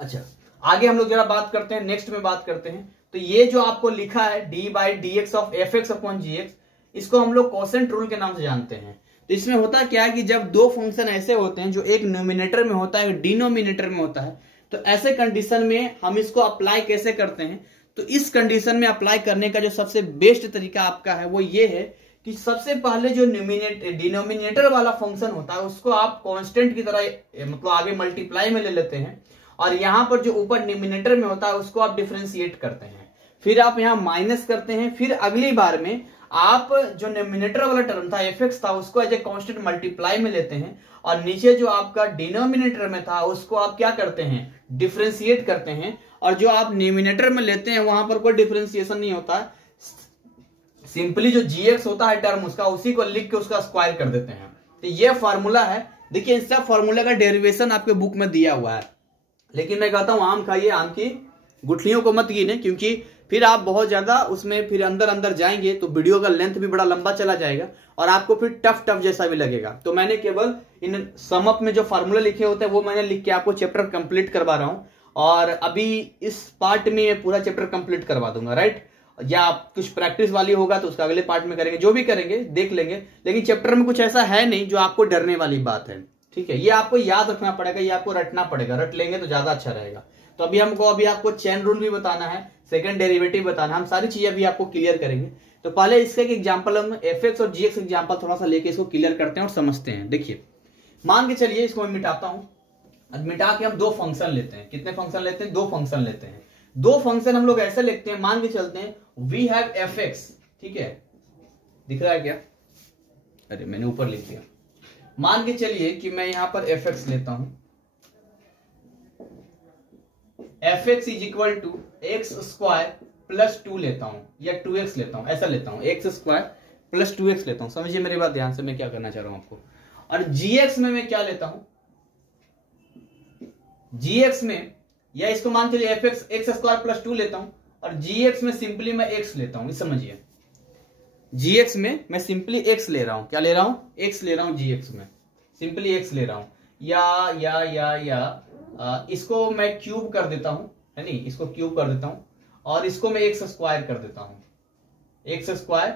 अच्छा आगे हम लोग जरा बात करते हैं, नेक्स्ट में बात करते हैं। तो ये जो आपको लिखा है d/dx ऑफ fx/gx, इसको हम लोग कोसेंट रूल के नाम से जानते हैं। तो इसमें होता क्या है कि जब दो फंक्शन ऐसे होते हैं जो एक न्यूमिनेटर में होता है, डिनोमिनेटर में होता है, तो ऐसे कंडीशन में हम इसको अप्लाई कैसे करते हैं, तो इस कंडीशन में अप्लाई करने का जो सबसे बेस्ट तरीका आपका है वो ये है कि सबसे पहले जो डिनोमिनेटर वाला फंक्शन होता है उसको आप कांस्टेंट की तरह मतलब आगे मल्टीप्लाई में ले लेते हैं, और यहां पर जो ऊपर डिनोमिनेटर में होता है उसको आप डिफरेंशिएट करते हैं, फिर आप यहां माइनस करते हैं, फिर अगली बार में आप जो डिनोमिनेटर वाला टर्म था fx था उसको एज ए कांस्टेंट मल्टीप्लाई में लेते हैं, और नीचे जो आपका डिनोमिनेटर में था उसको आप क्या करते हैं डिफरेंशिएट करते हैं, और जो आप न्यूमिनेटर में लेते हैं वहां पर कोई डिफरेंशिएशन नहीं होता है, सिंपली जो gx होता है टर्म उसका उसी को लिख के उसका स्क्वायर कर देते हैं। तो ये फॉर्मूला है, देखिए इस फॉर्मूला का डेरिवेशन आपके बुक में दिया हुआ है, लेकिन मैं कहता हूं आम खाइए, आम की गुठलियों को मत गिने, क्योंकि फिर आप बहुत ज्यादा उसमें फिर अंदर जाएंगे तो वीडियो का लेंथ भी बड़ा लंबा चला जाएगा और आपको फिर टफ जैसा भी लगेगा। तो मैंने केवल इन समअप में जो फार्मूला लिखे होते हैं वो मैंने लिख के आपको चैप्टर कंप्लीट करवा रहा हूं, और अभी इस पार्ट में मैं पूरा चैप्टर कंप्लीट करवा दूंगा, राइट, या आप कुछ प्रैक्टिस वाली होगा तो उसका अगले पार्ट में करेंगे, जो भी करेंगे देख लेंगे, लेकिन चैप्टर में कुछ ऐसा है नहीं जो आपको डरने वाली बात है, ठीक है, ये आपको याद रखना पड़ेगा, ये आपको रटना पड़ेगा, रट लेंगे तो ज्यादा अच्छा रहेगा। तो अभी आपको चेन रूल भी बताना है, सेकंड डेरिवेटिव बताना, हम सारी चीजें अभी आपको क्लियर करेंगे। तो पहले इसका एक एग्जांपल हम fx और gx एग्जांपल थोड़ा सा लेके इसको क्लियर करते हैं और समझते हैं। देखिए मान के चलिए इसको मैं मिटाता हूं, मिटा के हम दो फंक्शन लेते हैं, कितने फंक्शन लेते हैं, दो फंक्शन लेते हैं, दो फंक्शन हम लोग ऐसे लिखते हैं, मान के चलते हैं वी हैव fx, ठीक है, दिख रहा है क्या, अरे मैंने ऊपर लिख दिया, मान के चलिए कि मैं यहां पर fx लेता हूं, fx is equal to x² plus 2 लेता हूं या 2x लेता हूं, ऐसा लेता हूं, x² प्लस 2x लेता हूं, समझिए मेरी बात ध्यान से, मैं क्या करना चाह रहा हूं आपको, और gx में मैं क्या लेता हूं, gx में या इसको मान के लिए fx x² प्लस 2 लेता हूं, और gx में सिंपली मैं x लेता हूं, समझिए gx में मैं सिंपली x ले रहा हूं, क्या ले रहा हूं, x ले रहा हूं, gx में सिंपली x ले रहा हूं, या इसको मैं क्यूब कर देता हूं, है नहीं, इसको क्यूब कर देता हूं, और इसको मैं x² कर देता हूं, x²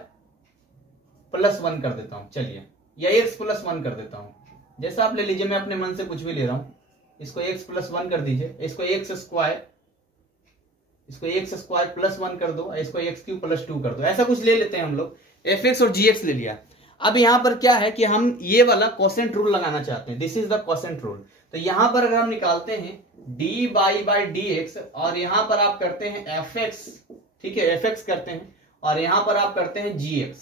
प्लस 1 कर देता हूं, चलिए, या x प्लस 1 कर देता हूं, जैसा आप ले लीजिए, मैं अपने मन से कुछ भी ले रहा हूं, इसको x प्लस 1 कर दीजिए, इसको x² प्लस 1 कर दो, इसको x³ प्लस 2 कर दो, ऐसा कुछ ले लेते हैं हम लोग, fx और gx ले लिया। अब यहां पर क्या है कि हम ये वाला कोसेंट रूल लगाना चाहते हैं, this is the quotient rule. तो यहां पर अगर हम निकालते हैं dy/dx, और यहां पर आप करते हैं fx, ठीक है, fx करते हैं, और यहां पर आप करते हैं gx,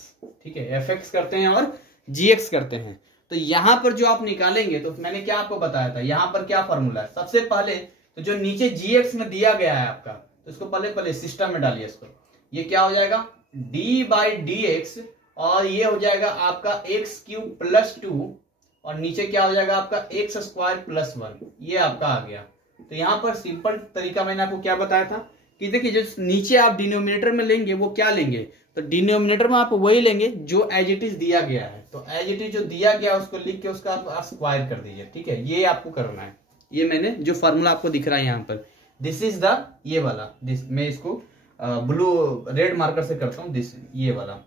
ठीक है, fx करते हैं और gx करते हैं, तो यहां पर जो आप निकालेंगे, तो मैंने क्या आपको बताया था, यहां पर क्या फॉर्मूला है, सबसे पहले तो जो नीचे gx में दिया गया है आपका, तो इसको पहले सिस्टम में डालिए, इसको, ये क्या हो जाएगा d/dx और ये हो जाएगा आपका एक्स क्यूब प्लस 2 और नीचे क्या हो जाएगा आपका एक्स स्क्वायर प्लस 1, ये आपका आ गया। तो यहाँ पर सिंपल तरीका मैंने आपको क्या बताया था कि देखिए जो नीचे आप डिनोमिनेटर में लेंगे वो क्या लेंगे, तो डिनोमिनेटर में आप वही लेंगे जो एज इट इज दिया गया है। तो एज इट इज जो दिया गया उसको लिख के उसका आप स्क्वायर कर दीजिए, ठीक है, ये आपको करना है। ये मैंने जो फॉर्मूला आपको दिख रहा है यहाँ पर, दिस इज द ये वाला, दिस मैं इसको ब्लू रेड मार्कर से करता हूँ, दिस ये वाला,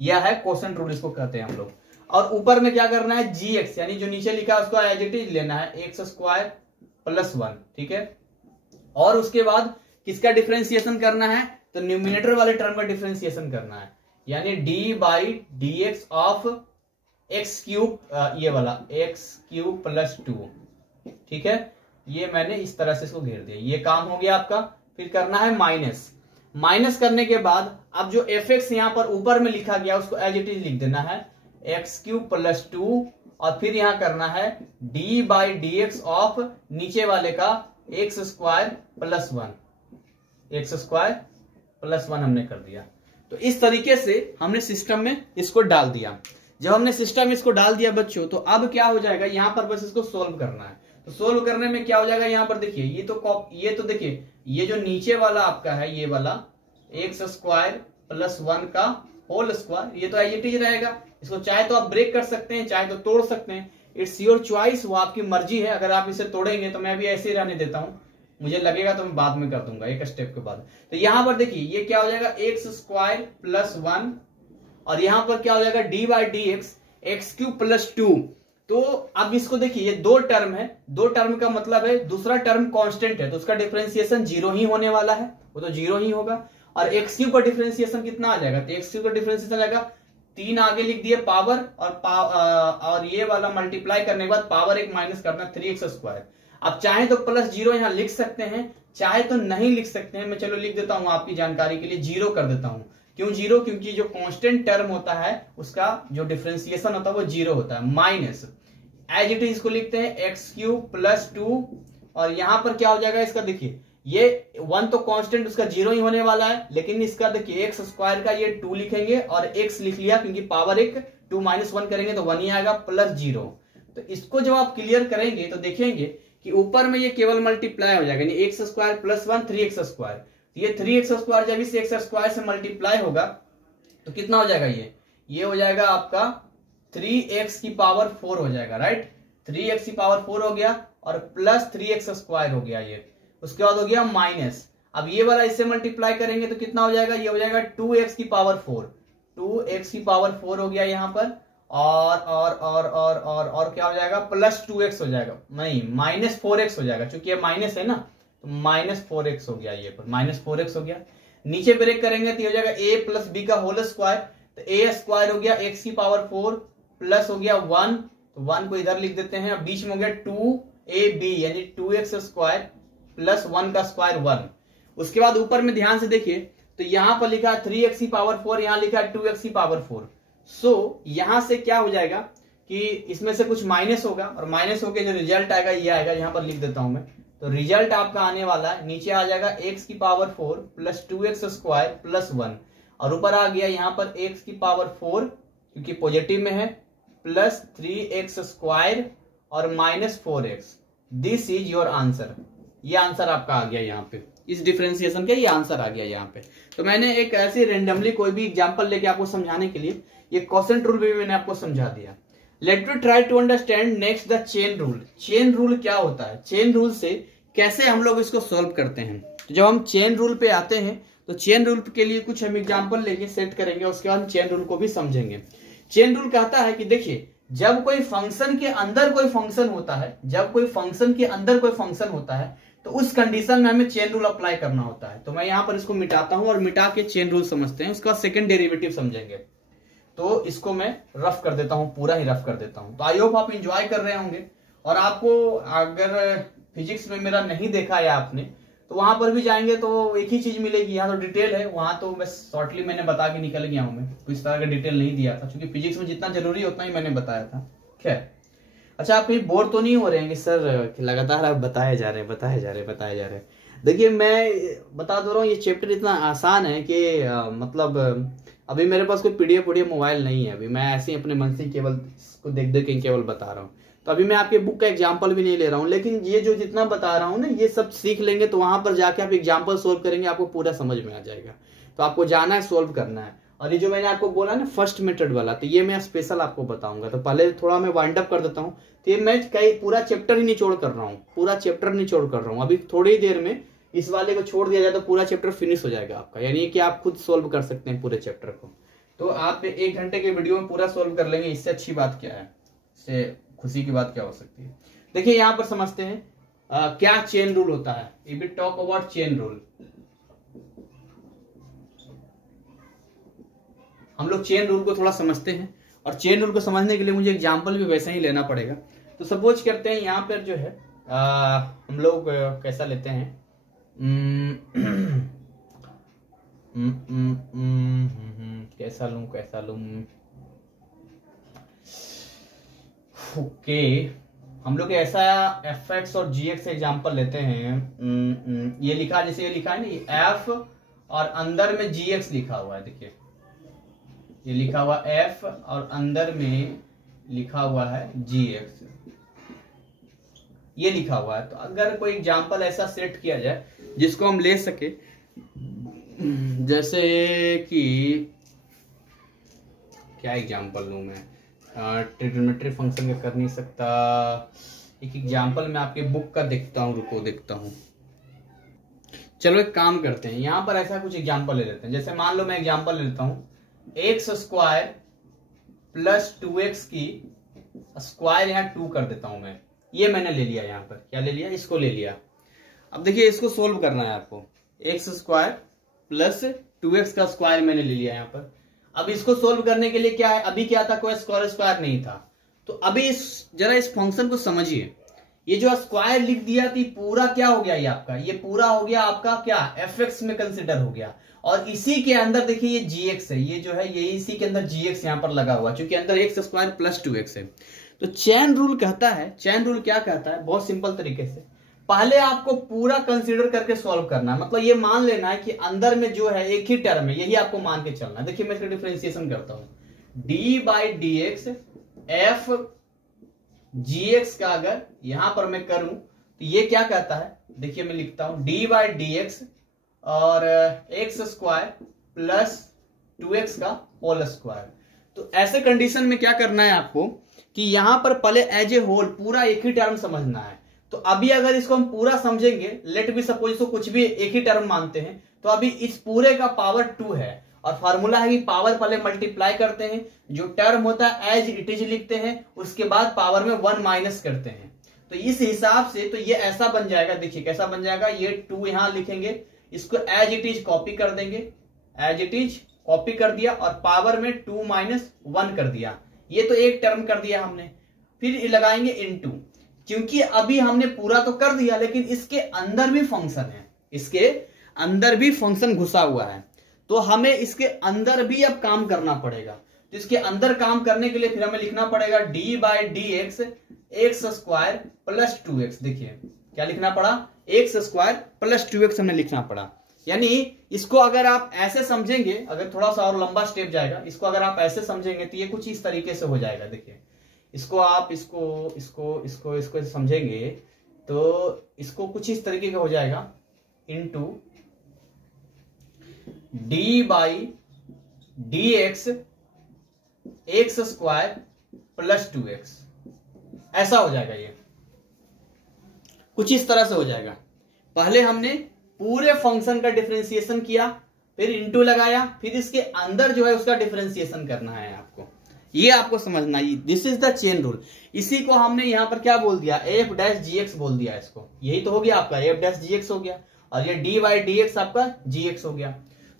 यह है क्वोशंट रूल इसको कहते हैं हम लोग। और ऊपर में क्या करना है, जी एक्स यानी जो नीचे लिखा है उसको एज इट इज लेना है, एक्स स्क्वायर प्लस 1, ठीक है। और उसके बाद किसका डिफरेंशिएशन करना है, तो न्यूमिनेटर वाले टर्म का डिफरेंशिएशन करना है, यानी D by D x of x cube, ये वाला एक्स क्यूब प्लस 2, ठीक है। ये मैंने इस तरह से इसको घेर दिया, ये काम हो गया आपका। फिर करना है माइनस, माइनस करने के बाद अब जो एफ एक्स यहाँ पर ऊपर में लिखा गया उसको एज इट इज लिख देना है, एक्स क्यूब प्लस 2 और फिर यहां करना है D by D x of नीचे वाले का x square plus 1, x square plus 1 हमने कर दिया। तो इस तरीके से हमने सिस्टम में इसको डाल दिया। जब हमने सिस्टम में इसको डाल दिया बच्चों, तो अब क्या हो जाएगा, यहां पर बस इसको सोल्व करना है। तो सोल्व करने में क्या हो जाएगा, यहां पर देखिए ये तो देखिए ये जो नीचे वाला आपका है ये वाला एक्स स्क्वायर प्लस 1 का होल स्क्वायर, ये तो एज इट इज रहेगा। इसको चाहे तो आप ब्रेक कर सकते हैं, चाहे तो तोड़ सकते हैं, इट्स योर चॉइस, वो आपकी मर्जी है। अगर आप इसे तोड़ेंगे तो मैं भी ऐसे ही रहने देता हूं, मुझे लगेगा तो मैं बाद में कर दूंगा एक स्टेप के बाद। तो यहां पर देखिए ये क्या हो जाएगा, एक्स स्क्वायर प्लस 1 और यहां पर क्या हो जाएगा D by D x, x cube plus 2। तो अब इसको देखिए ये दो टर्म है, दो टर्म का मतलब है दूसरा टर्म कांस्टेंट है तो उसका डिफरेंशिएशन 0 ही होने वाला है, वो तो 0 ही होगा। और एक्स क्यूब का डिफरेंशिएशन कितना आ जाएगा, तो एक्स क्यूब का डिफरेंशिएशन आएगा 3 आगे लिख दिए पावर और ये वाला मल्टीप्लाई करने के बाद पावर 1 माइनस करना 3x स्क्वायर। अब चाहे तो प्लस 0 यहां लिख सकते हैं, चाहे तो नहीं लिख सकते हैं। मैं चलो लिख देता हूं आपकी जानकारी के लिए, 0 कर देता हूं। क्यों 0, क्योंकि जो कांस्टेंट टर्म होता है उसका जो डिफरेंशिएशन होता है वो 0 होता है। माइनस एज इट इज इसको लिखते हैं एक्स क्यूब प्लस 2 और यहां पर क्या हो जाएगा इसका, देखिए ये 1 तो कांस्टेंट उसका 0 ही होने वाला है, लेकिन इसका देखिए एक्स स्क्वायर का ये 2 लिखेंगे और एक्स लिख लिया क्योंकि पावर 1 2 माइनस 1 करेंगे तो 1 ही आएगा प्लस 0। तो इसको जब आप क्लियर करेंगे तो देखेंगे कि ऊपर में ये केवल मल्टीप्लाई हो जाएगा, यानी x square plus 1 3x square. ये 3x स्क्वायर जब इस एक्स स्क्वायर से मल्टीप्लाई होगा तो कितना हो जाएगा, ये हो जाएगा आपका 3x की पावर 4 हो जाएगा, राइट। 3x की पावर 4 हो गया और प्लस 3x स्क्वायर हो गया ये। उसके बाद हो गया माइनस, अब ये वाला इससे मल्टीप्लाई करेंगे तो कितना हो जाएगा, ये हो जाएगा 2x की पावर 4, 2x की पावर 4 हो गया यहाँ पर और क्या हो जाएगा, प्लस 2x हो जाएगा, नहीं माइनस 4x हो जाएगा, क्योंकि ये माइनस है ना, तो माइनस 4x हो गया, ये पर माइनस 4x हो गया। नीचे ब्रेक करेंगे तो ये हो जाएगा a प्लस बी का होल स्क्वायर, तो a स्क्वायर हो गया x की पावर 4 प्लस हो गया 1, तो 1 को इधर लिख देते हैं। अब बीच में हो गया 2ab यानी 2x स्क्वायर प्लस 1 का स्क्वायर 1। उसके बाद ऊपर में ध्यान से देखिए तो यहां पर लिखा है 3x की पावर 4, यहां लिखा है 2x की पावर 4। सो यहां से क्या हो जाएगा कि इसमें से कुछ माइनस होगा और माइनस होकर जो रिजल्ट आएगा ये आएगा, यहां पर लिख देता हूं मैं। तो रिजल्ट आपका आने वाला है, नीचे आ जाएगा x की power 4 plus 2x square plus 1 और ऊपर आ गया यहां पर x की पावर 4 क्योंकि पॉजिटिव में है प्लस 3x स्क्वायर और minus 4x। This is your answer, ये आंसर आपका आ गया यहाँ पे, इस डिफरेंशिएशन का ये आंसर आ गया यहाँ पे। तो मैंने एक ऐसे रेंडमली कोई भी एग्जांपल लेके आपको समझाने के लिए ये क्वोशंट रूल भी मैंने आपको समझा दिया। Let me try to understand next the chain rule. Chain rule क्या होता है, चेन रूल से कैसे हम लोग इसको सॉल्व करते हैं। तो जब हम चेन रूल पे आते हैं तो चेन रूल के लिए कुछ हम एग्जांपल लेके सेट करेंगे, उसके बाद हम चेन रूल को भी समझेंगे। चेन रूल कहता है कि देखिए जब कोई फंक्शन के अंदर कोई फंक्शन होता है, जब कोई फंक्शन के अंदर कोई फंक्शन होता है तो उस कंडीशन में हमें चेन रूल अप्लाई करना होता है। तो मैं यहां पर इसको मिटाता हूं और मिटा के चेन रूल समझते हैं, उसके बाद सेकंड डेरिवेटिव समझेंगे। तो इसको मैं रफ कर देता हूं, पूरा ही रफ कर देता हूं। तो आई होप आप एंजॉय कर रहे होंगे। और आपको अगर फिजिक्स में मेरा नहीं देखा है आपने तो वहां पर भी जाएंगे तो एक ही चीज मिलेगी, यहाँ तो डिटेल है, वहां तो बस शॉर्टली मैंने बता के निकल गया हूं, मैं कोई इस तरह का डिटेल नहीं दिया था क्योंकि फिजिक्स में जितना जरूरी उतना ही मैंने बताया था। खैर अच्छा, आप कहीं बोर तो नहीं हो रहे हैं सर लगातार आप बताए जा रहे हैं। देखिए मैं बता दो रहा हूँ ये चैप्टर इतना आसान है कि मतलब अभी मेरे पास कोई पीडीएफ मोबाइल नहीं है, अभी मैं ऐसे ही अपने मन से केवल इसको देख देख के केवल बता रहा हूँ। तो अभी मैं आपके बुक का एग्जाम्पल भी नहीं ले रहा हूँ, लेकिन ये जो जितना बता रहा हूँ ना, ये सब सीख लेंगे तो वहां पर जाके आप एग्जाम्पल सोल्व करेंगे, आपको पूरा समझ में आ जाएगा। तो आपको जाना है, सोल्व करना है। और ये जो मैंने आपको बोला ना फर्स्ट मेथड वाला, तो ये मैं स्पेशल आपको बताऊंगा। तो पहले थोड़ा मैं वाइंड अप कर देता हूँ। तो ये मैं कई पूरा चैप्टर ही निचोड़ कर रहा हूँ, पूरा चैप्टर निचोड़ कर रहा हूँ। अभी थोड़ी देर में इस वाले को छोड़ दिया जाए तो पूरा चैप्टर फिनिश हो जाएगा आपका, यानी कि आप खुद सोल्व कर सकते हैं पूरे चैप्टर को। तो आप 1 घंटे के वीडियो में पूरा सोल्व कर लेंगे, इससे अच्छी बात क्या है, इससे खुशी की बात क्या हो सकती है। देखिए यहां पर समझते हैं क्या चेन रूल होता है। If we talk about chain rule, हम लोग चेन रूल को थोड़ा समझते हैं, और चेन रूल को समझने के लिए मुझे एग्जांपल भी वैसे ही लेना पड़ेगा। तो सपोज करते हैं यहां पर जो है हम लोग कैसा लेते हैं, कैसा लूं ओके, हम लोग ऐसा fx और gx एग्जांपल लेते हैं। ये लिखा, जैसे ये लिखा है ना, ये f और अंदर में gx लिखा हुआ है। देखिए ये लिखा हुआ f और अंदर में लिखा हुआ है gx, ये लिखा हुआ है। तो अगर कोई एग्जांपल ऐसा सेट किया जाए जिसको हम ले सके, जैसे कि क्या एग्जांपल लूं मैं, ट्रिग्नोमेट्री फंक्शन का कर नहीं सकता। एक एग्जांपल मैं आपके बुक का देखता हूं, रुको देखता हूं। चलो एक काम करते हैं, यहां पर ऐसा कुछ एग्जांपल ले लेते हैं। जैसे मान लो मैं एग्जांपल ले लेता हूं एक्स स्क्वायर प्लस 2x की स्क्वायर, यहां 2 कर देता हूं मैं। ये मैंने ले लिया, यहां पर क्या ले लिया, इसको ले लिया। अब देखिए इसको सोल्व करना है आपको। एक्स स्क्वायर प्लस 2x का स्क्वायर मैंने ले लिया यहां पर। अब इसको सोल्व करने के लिए क्या है, अभी क्या था, कोई स्क्वायर नहीं था। तो अभी जरा इस फंक्शन को समझिए। ये जो स्क्वायर लिख दिया थी, पूरा क्या हो गया, ये आपका, ये पूरा हो गया आपका क्या, fx में कंसिडर हो गया। और इसी के अंदर देखिए ये gx है, ये जो है ये इसी के अंदर gx यहां पर लगा हुआ, क्योंकि अंदर एक्स स्क्वायर प्लस 2x है। तो चेन रूल कहता है, चेन रूल क्या कहता है, बहुत सिंपल तरीके से पहले आपको पूरा कंसीडर करके सॉल्व करना है। मतलब ये मान लेना है कि अंदर में जो है एक ही टर्म है, यही आपको मान के चलना है। देखिए मैं इसका डिफरेंशिएशन करता हूं, D by D x F G x का अगर यहां पर मैं करूं तो ये क्या कहता है, देखिए मैं लिखता हूं डी बाई डी एक्स और एक्स स्क्वायर प्लस 2x का होल स्क्वायर। तो ऐसे कंडीशन में क्या करना है आपको कि यहां पर पहले एज ए होल पूरा एक ही टर्म समझना है। तो अभी अगर इसको हम पूरा समझेंगे, लेट बी सपोज इसको कुछ भी एक ही टर्म मानते हैं, तो अभी इस पूरे का पावर 2 है, और फार्मूला है कि पावर पहले मल्टीप्लाई करते हैं, जो टर्म होता है एज इट इज लिखते हैं, उसके बाद पावर में 1 माइनस करते हैं। तो इस हिसाब से तो ये ऐसा बन जाएगा, देखिए कैसा बन जाएगा, ये 2 यहां लिखेंगे, इसको एज इट इज कॉपी कर देंगे, एज इट इज कॉपी कर दिया, और पावर में 2 माइनस 1 कर दिया। ये तो एक टर्म कर दिया हमने। फिर लगाएंगे इनटू, क्योंकि अभी हमने पूरा तो कर दिया, लेकिन इसके अंदर भी फंक्शन है, इसके अंदर भी फंक्शन घुसा हुआ है, तो हमें इसके अंदर भी अब काम करना पड़ेगा। तो इसके अंदर काम करने के लिए फिर हमें लिखना पड़ेगा D by D x x square plus 2x। देखिए क्या लिखना पड़ा, एक्स स्क्वायर प्लस 2x हमें लिखना पड़ा। यानी इसको अगर आप ऐसे समझेंगे, अगर थोड़ा सा और लंबा स्टेप जाएगा, इसको अगर आप ऐसे समझेंगे तो ये कुछ इस तरीके से हो जाएगा। देखिए इसको आप इसको समझेंगे तो इसको कुछ इस तरीके का हो जाएगा, into D by D x x square plus 2x, ऐसा हो जाएगा। ये कुछ इस तरह से हो जाएगा। पहले हमने पूरे फंक्शन का डिफरेंशिएशन किया, फिर इनटू लगाया, फिर इसके अंदर जो है उसका डिफरेंशिएशन करना है आपको, ये आपको समझना है। This is the chain rule. इसी को हमने यहां पर क्या बोल दिया, एफ डैश जी एक्स बोल दिया इसको। यही तो हो गया आपका एफ डैश जी एक्स हो गया, और ये डी बाई डी एक्स आपका जी एक्स हो गया।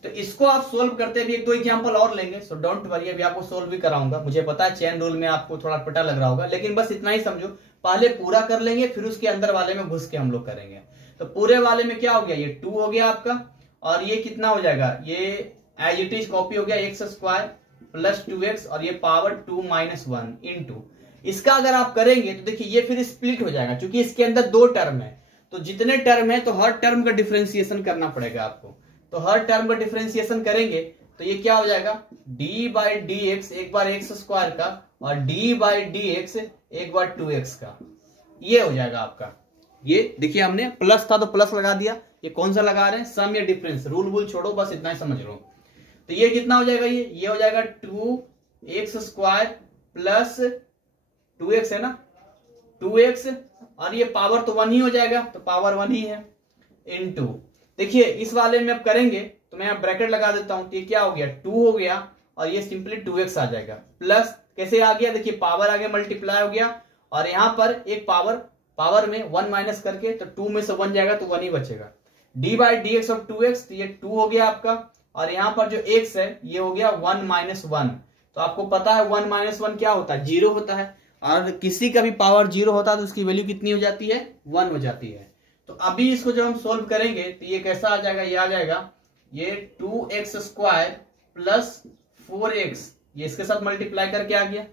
तो इसको आप सोल्व करते हैं, एक दो एग्जांपल और लेंगे, सो डोंट वरी, अभी आपको सोल्व भी कराऊंगा। मुझे पता है चेन रूल में आपको थोड़ा पता लग रहा होगा, लेकिन बस इतना ही समझो, पहले पूरा कर लेंगे, फिर उसके अंदर वाले में घुस के हम लोग करेंगे। तो पूरे वाले में क्या हो गया, ये 2 हो गया आपका, और ये कितना हो जाएगा, ये एज इट इज कॉपी हो गया एक्स स्क्वायर प्लस 2x, और ये पावर 2 माइनस 1 इनटू। इसका अगर आप करेंगे तो देखिए ये फिर स्प्लिट हो जाएगा, क्योंकि इसके अंदर 2 टर्म है, तो जितने टर्म है तो हर टर्म का डिफरेंशिएशन करना पड़ेगा आपको। तो हर टर्म का डिफरेंशिएशन करेंगे, तो ये क्या हो जाएगा, डी बाई डी एक्स एक बार एक्स स्क्वायर का और डी बाई डी एक्स एक बार 2x का, ये हो जाएगा आपका। ये देखिए हमने प्लस था तो प्लस लगा दिया, ये कौन सा लगा रहे हैं, सम या डिफरेंस, रूल वूल छोड़ो, बस इतना ही समझ लो। तो ये कितना हो जाएगा, ये हो जाएगा 2x स्क्वायर प्लस 2x है ना, 2x और ये पावर तो 1 ही हो जाएगा, तो पावर 1 ही है, इनटू देखिए इस वाले में अब करेंगे तो मैं यहाँ ब्रैकेट लगा देता हूं, तो ये क्या हो गया 2 हो गया और ये सिंपली 2x आ जाएगा, प्लस कैसे आ गया, देखिए पावर आ गया मल्टीप्लाई हो गया और यहां पर एक पावर में 1 माइनस करके, तो 2 में से 1 जाएगा तो 1 ही बचेगा, D by D x of 2x, तो ये 2 हो गया आपका और यहां पर जो x है ये हो गया 1 माइनस 1। तो आपको पता है 1 माइनस 1 क्या होता है, 0 होता है, और किसी का भी पावर 0 होता है तो उसकी वैल्यू कितनी हो जाती है, 1 हो जाती है। तो अभी इसको जब हम सोल्व करेंगे तो ये कैसा आ जाएगा, ये आ जाएगा ये 2x स्क्वायर प्लस 4x, ये इसके साथ मल्टीप्लाई करके आ गया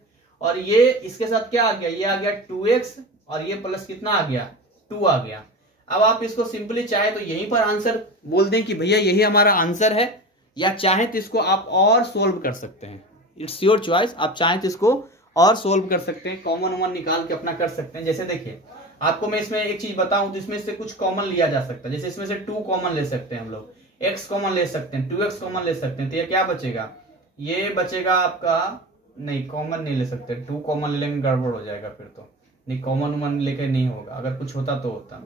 और ये इसके साथ क्या आ गया, ये आ गया 2x और ये प्लस कितना आ गया 2 आ गया। अब आप इसको सिंपली चाहे तो यहीं पर आंसर बोल दें कि भैया यही हमारा आंसर है, या चाहे तो इसको आप और सोल्व कर सकते हैं, इट्स योर चॉइस, आप चाहें तो इसको और सोल्व कर सकते हैं, कॉमन वॉमन निकाल के अपना कर सकते हैं। जैसे देखिए आपको मैं इसमें एक चीज बताऊं तो इसमें से कुछ कॉमन लिया जा सकता है, जैसे इसमें से 2 कॉमन ले सकते हैं हम लोग, x कॉमन ले सकते हैं, 2x कॉमन ले सकते हैं, तो ये क्या बचेगा, ये बचेगा आपका, नहीं कॉमन नहीं ले सकते, 2 कॉमन ले लेंगे गड़बड़ हो जाएगा फिर तो, नहीं कॉमन वॉमन लेके नहीं होगा, अगर कुछ होता तो होता।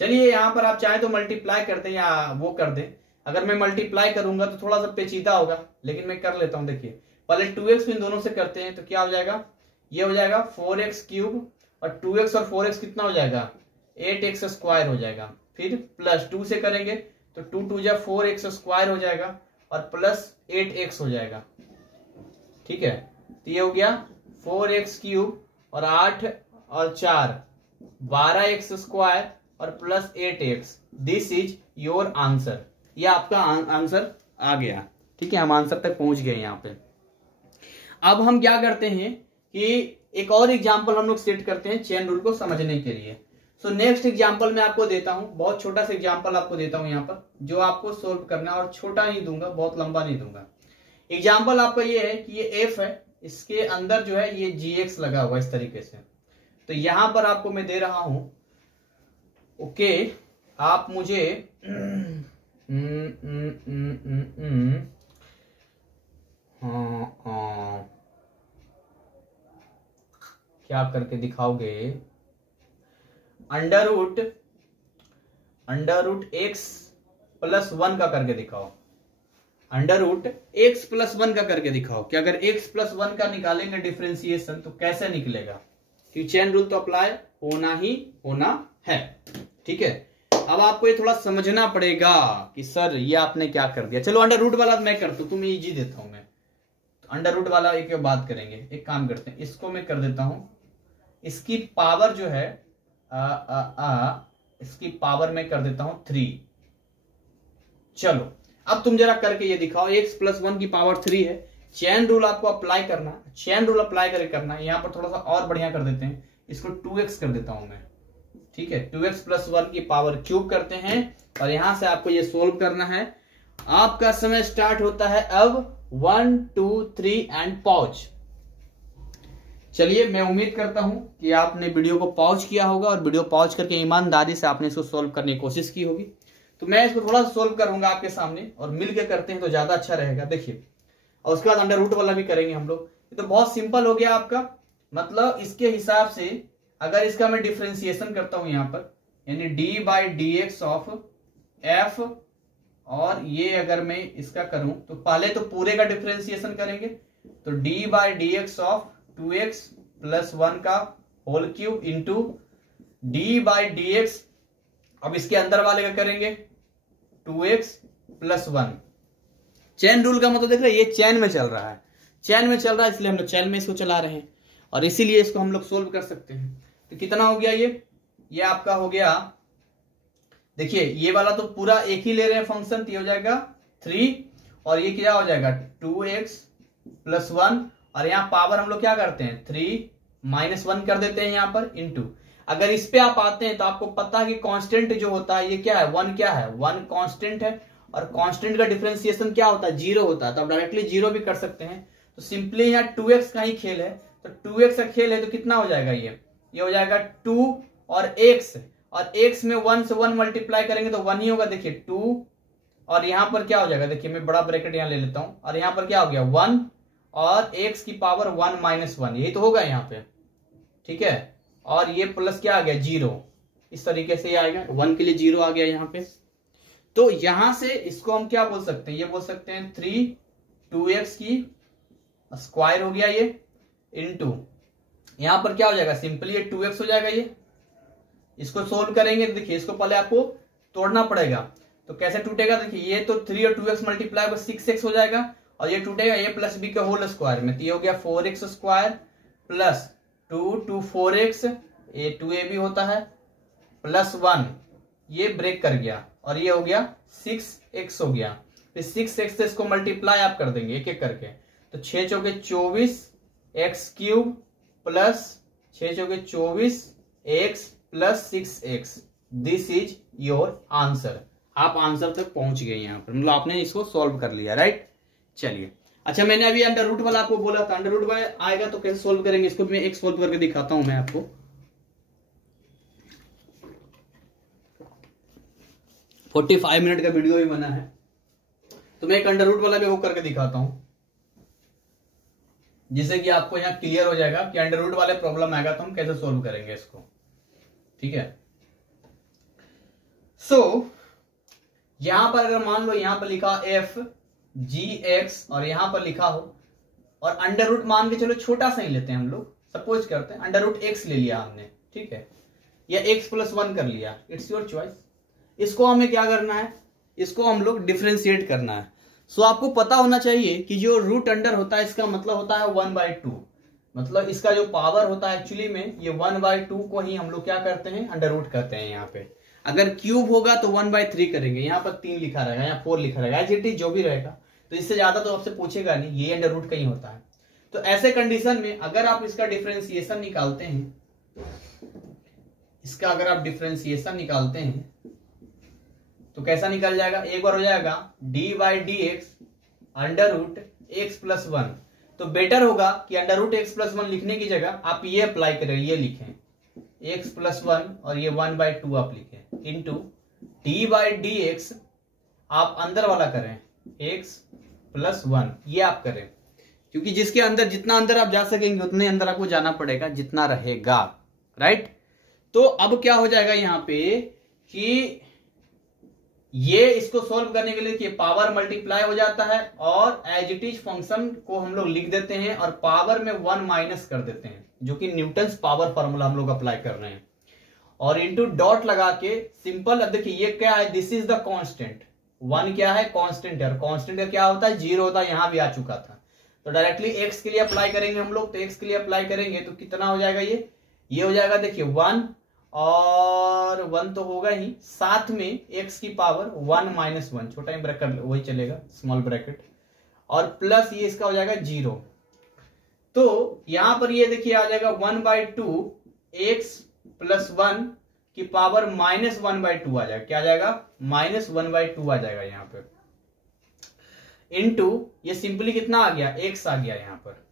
चलिए यहाँ पर आप चाहे तो मल्टीप्लाई कर दें या वो कर दें, अगर मैं मल्टीप्लाई करूंगा तो थोड़ा सा पेचीदा होगा, लेकिन मैं कर लेता हूं। देखिए पहले 2x इन दोनों से करते हैं तो क्या हो जाएगा, ये हो जाएगा 4x क्यूब और 2x और 4x कितना हो जाएगा 8x स्क्वायर हो जाएगा, फिर प्लस 2 से करेंगे तो 2 2 जा 4x स्क्वायर हो जाएगा और प्लस 8x हो जाएगा, ठीक है। तो ये हो गया 4x क्यूब और 8 और 4 12x स्क्वायर और plus 8x, this is your answer, ये आपका आंसर आ गया, ठीक है, हम आंसर तक पहुंच गए यहाँ पे। अब हम क्या करते हैं कि एक और एग्जाम्पल हम लोग सेट करते हैं चेन रूल को समझने के लिए। सो नेक्स्ट एग्जाम्पल मैं आपको देता हूं, बहुत छोटा सा एग्जाम्पल आपको देता हूं यहाँ पर, जो आपको सोल्व करना है, और छोटा नहीं दूंगा, बहुत लंबा नहीं दूंगा। एग्जाम्पल आपका ये है कि ये f है, इसके अंदर जो है ये gx लगा हुआ इस तरीके से, तो यहां पर आपको मैं दे रहा हूं, ओके आप मुझे क्या करके दिखाओगे, अंडर रूट x प्लस 1 का करके दिखाओ, अंडर रूट x प्लस 1 का करके दिखाओ कि अगर x प्लस 1 का निकालेंगे डिफरेंशिएशन तो कैसे निकलेगा, क्योंकि चेन रूल तो अप्लाई होना ही होना है, ठीक है। अब आपको ये थोड़ा समझना पड़ेगा कि सर ये आपने क्या कर दिया। चलो अंडर रूट वाला मैं करता हूं, तुम्हें इजी देता हूं मैं, तो अंडर रूट वाला एक बात करेंगे, एक काम करते हैं, इसको मैं कर देता हूं, इसकी पावर जो है इसकी पावर मैं कर देता हूं 3। चलो अब तुम जरा करके ये दिखाओ, x प्लस 1 की पावर 3 है, चेन रूल आपको अप्लाई करना, चेन रूल अप्लाई करके करना है। यहां पर थोड़ा सा और बढ़िया कर देते हैं, इसको 2x कर देता हूं मैं, ठीक है, 2x प्लस 1 की पावर क्यूब करते हैं और यहां से आपको ये सोल्व करना है। आपका समय स्टार्ट होता है अब, 1 2 3 एंड पॉज। चलिए मैं उम्मीद करता हूं कि आपने वीडियो को पॉज किया होगा और वीडियो पॉज करके ईमानदारी से आपने इसको सोल्व करने की कोशिश की होगी। तो मैं इसको थोड़ा सा सोल्व करूंगा आपके सामने और मिलके करते हैं तो ज्यादा अच्छा रहेगा। देखिए, और उसके बाद अंडर रूट वाला भी करेंगे हम लोग। ये तो बहुत सिंपल हो गया आपका, मतलब इसके हिसाब से अगर इसका मैं डिफरेंशिएशन करता हूं यहां पर, यानी D by D x of F, और ये अगर मैं इसका करूं तो पहले तो पूरे का डिफरेंशिएशन करेंगे, तो d by D x of 2x plus 1 का whole cube into d by D x, अब इसके अंदर वाले का करेंगे 2x प्लस 1। चेन रूल का मतलब देख रहे हैं, ये चेन में चल रहा है, चेन में चल रहा है, इसलिए हम लोग चेन में इसको चला रहे हैं और इसीलिए इसको हम लोग सोल्व कर सकते हैं। तो कितना हो गया ये आपका हो गया, देखिए ये वाला तो पूरा एक ही ले रहे हैं फंक्शन, तो ये हो जाएगा 3 और ये क्या हो जाएगा 2x प्लस 1, और यहाँ पावर हम लोग क्या करते हैं 3 माइनस 1 कर देते हैं यहाँ पर इंटू। अगर इस पे आप आते हैं तो आपको पता है कि कांस्टेंट जो होता है ये क्या है 1, क्या है 1 कांस्टेंट है, और कांस्टेंट का डिफरेंशिएशन क्या होता है, 0 होता है, तो आप डायरेक्टली 0 भी कर सकते हैं। तो सिंपली यहाँ 2x का ही खेल है, तो 2x का खेल है तो कितना हो जाएगा, ये हो जाएगा 2 और x में 1 से 1 मल्टीप्लाई करेंगे तो 1 ही होगा। देखिए 2 और यहाँ पर क्या हो जाएगा, देखिए मैं बड़ा ब्रैकेट यहाँ ले लेता हूं, और यहाँ पर क्या हो गया 1 और x की पावर 1 माइनस 1, यही तो होगा यहाँ पे, ठीक है। और ये प्लस क्या आ गया 0, इस तरीके से ये आएगा, 1 के लिए 0 आ गया यहाँ पे। तो यहां से इसको हम क्या बोल सकते हैं, ये बोल सकते हैं 2x की स्क्वायर हो गया ये, इनटू यहां पर क्या हो जाएगा, सिंपली ये 2x हो जाएगा। ये इसको सोल्व करेंगे, देखिए इसको पहले आपको तोड़ना पड़ेगा, तो कैसे टूटेगा, देखिए ये तो 3 और 2x मल्टीप्लाई 6x हो जाएगा, और ये टूटेगा a प्लस बी के होल स्क्वायर में, तो ये हो गया 4x स्क्वायर प्लस 2 4x, ये 2ab होता है, प्लस 1, ये ब्रेक कर गया, और ये हो गया 6x हो गया। फिर 6x से इसको मल्टीप्लाई आप कर देंगे एक एक करके, तो 6 चौके 24 x क्यूब प्लस 6 चौके 24 x plus 6x, this is your answer. आप आंसर तक पहुंच गए यहाँ पर, मतलब आपने इसको सॉल्व कर लिया, राइट। चलिए, अच्छा मैंने अभी अंडर रूट वाला आपको बोला था, अंडर रूट वाला आएगा तो कैसे सॉल्व करेंगे, इसको मैं एक सॉल्व करके दिखाता हूं मैं आपको। 45 मिनट का वीडियो भी बना है, तो मैं एक अंडर रूट वाला भी वो करके दिखाता हूं, जिससे कि आपको यहाँ क्लियर हो जाएगा कि अंडर रूट वाले प्रॉब्लम आएगा तो हम कैसे सॉल्व करेंगे इसको, ठीक है। सो यहां पर अगर मान लो यहां पर लिखा f g(x) और यहां पर लिखा हो, और अंडर रूट मान के चलो छोटा सा ही लेते हैं हम लोग, सपोज करते हैं अंडर रूट x ले लिया हमने, ठीक है, या x प्लस 1 कर लिया, इट्स योर चॉइस। इसको हमें क्या करना है, इसको हम लोग डिफरेंशिएट करना है। सो आपको पता होना चाहिए कि जो रूट अंडर होता है इसका मतलब होता है 1/2, मतलब इसका जो पावर होता है एक्चुअली में ये 1/2 को ही हम लोग क्या करते हैं, अंडर रूट करते हैं। यहाँ पे अगर क्यूब होगा तो 1/3 करेंगे, यहाँ पर 3 लिखा रहेगा, यहाँ 4 लिखा रहेगा, एज इट इज जो भी रहेगा, तो इससे ज्यादा तो आपसे पूछेगा नहीं, ये अंडर रूट का ही होता है। तो ऐसे कंडीशन में अगर आप इसका डिफरेंशिएशन निकालते हैं, इसका अगर आप डिफरेंशिएशन निकालते हैं तो कैसा निकल जाएगा, एक बार हो जाएगा d/dx under root x plus 1। तो बेटर होगा कि अंडर रूट x प्लस 1 लिखने की जगह आप ये अप्लाई करें, ये लिखें x प्लस 1 और ये 1/2 आप लिखें, इंटू d/dx आप अंदर वाला करें x प्लस 1, ये आप करें, क्योंकि जिसके अंदर जितना अंदर आप जा सकेंगे उतने अंदर आपको जाना पड़ेगा जितना रहेगा, राइट। तो अब क्या हो जाएगा यहाँ पे कि ये इसको सोल्व करने के लिए कि पावर मल्टीप्लाई हो जाता है, और एज इट इज फंक्शन को हम लोग लिख देते हैं और पावर में 1 माइनस कर देते हैं, जो कि न्यूटन्स पावर फॉर्मूला हम लोग अप्लाई कर रहे हैं, और इनटू डॉट लगा के सिंपल। अब देखिए ये क्या है, दिस इज द कांस्टेंट, 1 क्या है, कांस्टेंट है, और कांस्टेंट का क्या होता है 0 होता है, यहां भी आ चुका था। तो डायरेक्टली x के लिए अप्लाई करेंगे हम लोग, तो x के लिए अप्लाई करेंगे तो कितना हो जाएगा, ये हो जाएगा देखिए 1 और 1 तो होगा ही, साथ में x की पावर 1 माइनस 1, छोटा ही ब्रैकेट वही चलेगा, स्मॉल ब्रैकेट, और प्लस ये इसका हो जाएगा 0। तो यहां पर ये देखिए आ जाएगा 1/2 x प्लस 1 की पावर माइनस 1/2 आ जाएगा, क्या आ जाएगा माइनस 1/2 आ जाएगा यहाँ पे, इनटू ये सिंपली कितना आ गया, x आ गया यहाँ पर।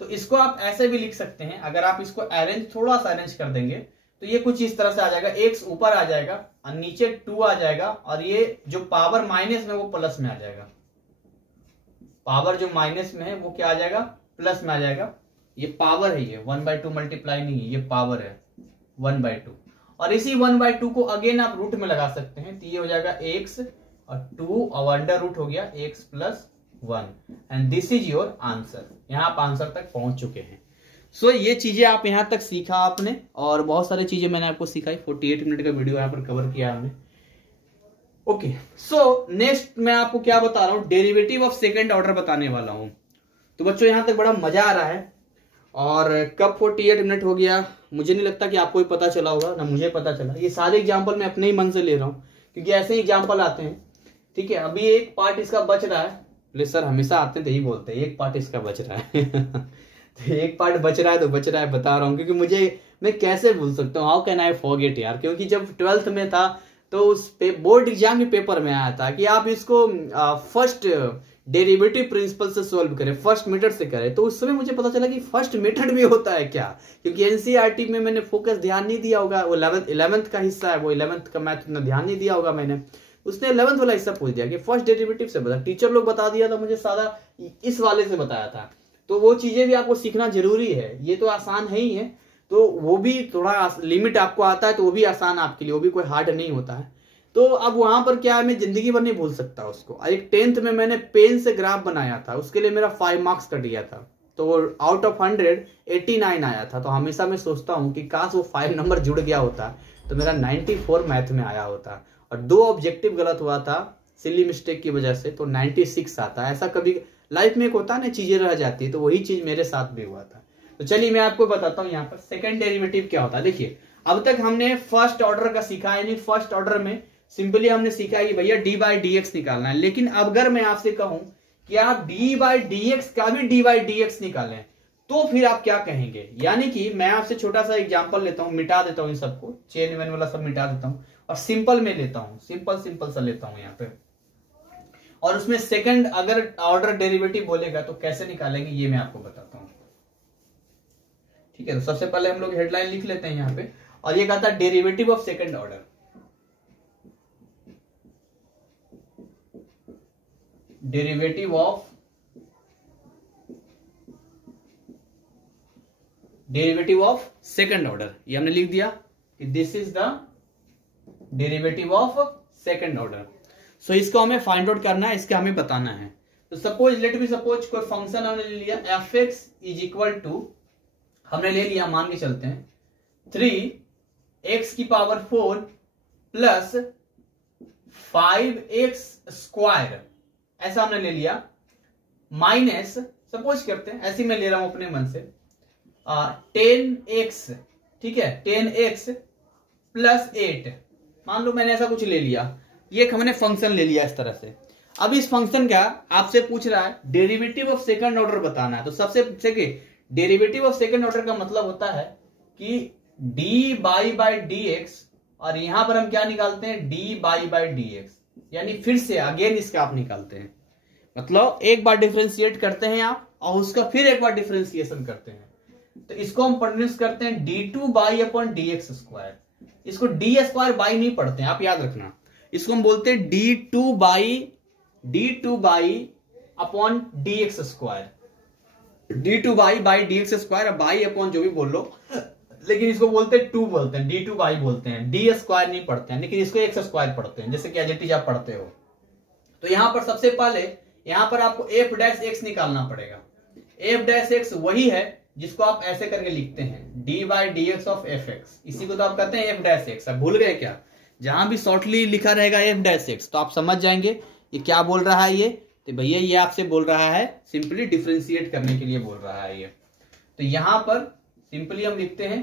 तो इसको आप ऐसे भी लिख सकते हैं, अगर आप इसको अरेंज थोड़ा सा अरेंज कर देंगे तो ये कुछ इस तरह से आ जाएगा, x ऊपर आ जाएगा और नीचे 2 आ जाएगा, और ये जो पावर माइनस में वो प्लस में आ जाएगा, पावर जो माइनस में है वो क्या आ जाएगा, प्लस में आ जाएगा। ये पावर है, ये 1/2 मल्टीप्लाई नहीं है, ये पावर है 1/2, और इसी 1/2 को अगेन आप रूट में लगा सकते हैं, तो ये हो जाएगा x और 2 और अंडर रूट हो गया x plus 1, and this is your answer. यहाँ आप आंसर तक पहुंच चुके हैं। सो ये चीजें आप यहाँ तक सीखा आपने, और बहुत सारी चीजें मैंने आपको सिखाई, 48 मिनट का वीडियो यहाँ पर कवर किया हमने। ओके, सो नेक्स्ट मैं आपको क्या बता रहा हूँ, डेरिवेटिव ऑफ सेकंड ऑर्डर बताने वाला हूँ। तो बच्चों यहाँ तक बड़ा मजा आ रहा है, और कब 48 मिनट हो गया मुझे नहीं लगता कि आपको भी पता चला होगा, ना मुझे पता चला। ये सारे एग्जाम्पल मैं अपने ही मन से ले रहा हूँ, क्योंकि ऐसे ही एग्जाम्पल आते हैं, ठीक है। अभी एक पार्ट इसका बच रहा है, बोले सर हमेशा आते हैं तो यही बोलते हैं एक पार्ट इसका बच रहा है तो एक पार्ट बच रहा है तो बच रहा है, बता रहा हूँ, क्योंकि मैं कैसे भूल सकता हूँ, हाउ कैन आई फॉरगेट यार, क्योंकि जब 12th में था तो उस बोर्ड एग्जाम के पेपर में आया था कि आप इसको फर्स्ट डेरिवेटिव प्रिंसिपल से सॉल्व करें, फर्स्ट मेथड से करें। तो उस समय मुझे पता चला कि फर्स्ट मेथड भी होता है क्या, क्योंकि एनसीईआरटी में मैंने फोकस ध्यान नहीं दिया होगा, वो 11th का हिस्सा है, वो 11th का मैथ उतना ध्यान नहीं दिया होगा मैंने। उसने 11th वाला हिस्सा पूछ दिया कि फर्स्ट डेरिवेटिव से बता, टीचर लोग बता दिया था मुझे, सादा इस वाले से बताया था। तो वो चीजें भी आपको सीखना जरूरी है, ये तो आसान है ही है, तो वो भी थोड़ा लिमिट आपको आता है तो वो भी आसान आपके लिए, वो भी कोई हार्ड नहीं होता है। तो अब वहां पर क्या है, मैं जिंदगी भर नहीं भूल सकता उसको। एक 10th में मैंने पेन से ग्राफ बनाया था, उसके लिए मेरा 5 मार्क्स कट गया था, तो आउट ऑफ 100 89 आया था। तो हमेशा मैं सोचता हूँ कि काश वो 5 नंबर जुड़ गया होता तो मेरा 94 मैथ में आया होता, और 2 ऑब्जेक्टिव गलत हुआ था सिली मिस्टेक की वजह से, तो 96 आता। ऐसा कभी लाइफ में एक होता है ना, चीजें रह जाती है, तो वही चीज मेरे साथ भी हुआ था। तो चलिए मैं आपको बताता हूँ यहाँ पर सेकंड डेरिवेटिव क्या होता है। देखिए अब तक हमने फर्स्ट ऑर्डर का सीखा है, यानी फर्स्ट ऑर्डर में सिंपली हमने सीखा है कि भैया डी बाई डी एक्स निकालना है। लेकिन अगर मैं आपसे कहूं कि आप डी बाई डी एक्स का भी डी बाई डी एक्स निकालें, तो फिर आप क्या कहेंगे। यानी कि मैं आपसे छोटा सा एग्जांपल लेता हूं, मिटा देता हूं इन सबको, चेन वेन वाला सब मिटा देता हूं और सिंपल में लेता हूं, सिंपल सा लेता हूं यहाँ पे, और उसमें सेकंड अगर ऑर्डर डेरिवेटिव बोलेगा तो कैसे निकालेंगे ये मैं आपको बताता हूं। ठीक है, तो सबसे पहले हम लोग हेडलाइन लिख लेते हैं यहाँ पे, और ये कहता है derivative of second order. Derivative of second order, ये हमने लिख दिया कि this is the derivative of second order. So इसको हमें फाइंड आउट करना है, इसका हमें बताना है। तो सपोज लेट मी सपोज कोई फंक्शन हमने ले लिया f x is equal to, हमने ले लिया, मान के चलते हैं 3x की पावर 4 प्लस 5x स्क्वायर, ऐसा हमने ले लिया, माइनस सपोज करते हैं, ऐसे मैं ले रहा हूं अपने मन से 10x, ठीक है 10x प्लस 8, मान लो मैंने ऐसा कुछ ले लिया, ये हमने फंक्शन ले लिया इस तरह से। अब इस फंक्शन का आपसे पूछ रहा है डेरिवेटिव ऑफ सेकंड ऑर्डर बताना है। तो सबसे डेरिवेटिव ऑफ सेकंड ऑर्डर का मतलब होता है कि डी बाई डी एक्स, और यहां पर हम क्या निकालते हैं, डी बाई डी एक्स, यानी फिर से अगेन इसका आप निकालते हैं, मतलब एक बार डिफरेंशिएट करते हैं आप और उसका फिर एक बार डिफरेंशिएशन करते हैं, तो इसको हम प्रोड्यूस करते हैं d2 by upon D x square. इसको डी स्क्वायर बाई नहीं पढ़ते हैं आप, याद रखना, इसको हम बोलते हैं d2 by upon D x square, d2 by D x square, by upon जो भी बोल लो, लेकिन इसको बोलते हैं 2 बोलते हैं, d2 बाई बोलते हैं, डी स्क्वायर नहीं पढ़ते हैं, लेकिन इसको एक्स स्क्वायर पढ़ते हैं, जैसे कि एज आप पढ़ते हो। तो यहां पर सबसे पहले यहां पर आपको f डैश एक्स निकालना पड़ेगा। f डैश एक्स वही है जिसको आप ऐसे करके लिखते हैं D by D x of F x, इसी को तो आप कहते हैं f डैश एक्स। अब भूल गए क्या, जहां भी शॉर्टली लिखा रहेगा f डैश एक्स तो आप समझ जाएंगे ये क्या बोल रहा है, ये तो भैया ये आपसे बोल रहा है सिंपली डिफरेंशिएट करने के लिए बोल रहा है ये। तो यहां पर सिंपली हम लिखते हैं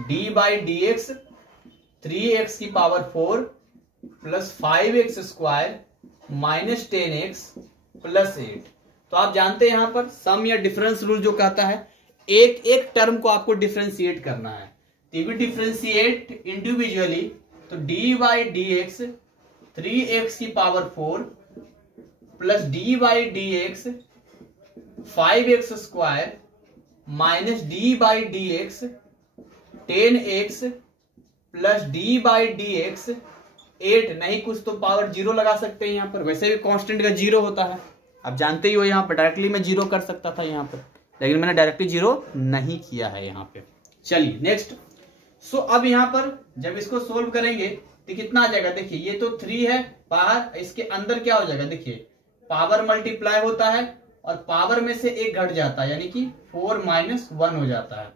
D by D x 3x की power 4 plus 5x square minus 10x plus 8। तो आप जानते हैं यहां पर सम या डिफरेंस रूल जो कहता है एक एक टर्म को आपको डिफरेंशिएट करना है, तो भी डिफरेंशिएट इंडिविजुअली, तो d by D x 3x की power 4 plus D by D x 5x square minus D by D x 10x plus D by D x 8, नहीं कुछ तो पावर 0 लगा सकते हैं यहाँ पर, वैसे भी कांस्टेंट का 0 होता है, आप जानते ही हो। यहाँ पर डायरेक्टली मैं 0 कर सकता था यहाँ पर, लेकिन मैंने डायरेक्टली 0 नहीं किया है यहाँ पे। चलिए नेक्स्ट। सो अब यहाँ पर जब इसको सोल्व करेंगे तो कितना आ जाएगा, देखिए ये तो 3 है बाहर, इसके अंदर क्या हो जाएगा, देखिए पावर मल्टीप्लाई होता है और पावर में से 1 घट जाता है, यानी कि 4 माइनस 1 हो जाता है,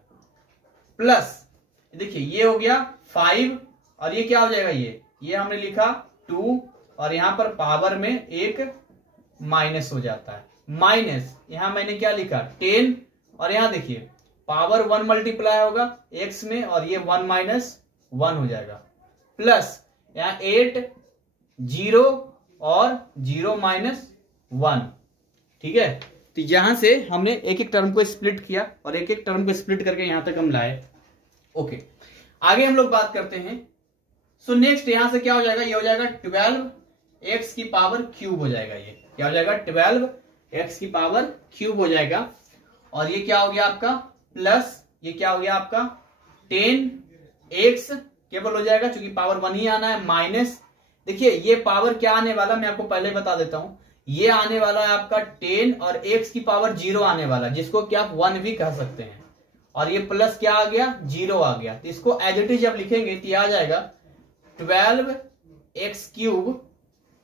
प्लस देखिए ये हो गया 5 और ये क्या हो जाएगा, ये हमने लिखा 2 और यहां पर पावर में 1 माइनस हो जाता है, माइनस यहां मैंने क्या लिखा 10, और यहां देखिए पावर 1 मल्टीप्लाई होगा x में और ये 1 माइनस 1 हो जाएगा, प्लस यहां 8 0 और 0 माइनस 1। ठीक है, तो यहां से हमने एक एक टर्म को स्प्लिट किया और एक एक टर्म को स्प्लिट करके यहां तक हम लाए। ओके, आगे हम लोग बात करते हैं सो नेक्स्ट यहां से क्या हो जाएगा, ये हो जाएगा 12x की पावर क्यूब हो जाएगा। ये क्या हो जाएगा, 12x की पावर क्यूब हो जाएगा। और ये क्या हो गया आपका प्लस, ये क्या हो गया आपका 10x केवल हो जाएगा, क्योंकि पावर 1 ही आना है, माइनस देखिए ये पावर क्या आने वाला मैं आपको पहले बता देता हूं, ये आने वाला है आपका 10 और x की पावर 0 आने वाला, जिसको कि आप 1 भी कह सकते हैं। और ये प्लस क्या आ गया, 0 आ गया। तो इसको एज इट इज जब लिखेंगे तो आ जाएगा 12x cube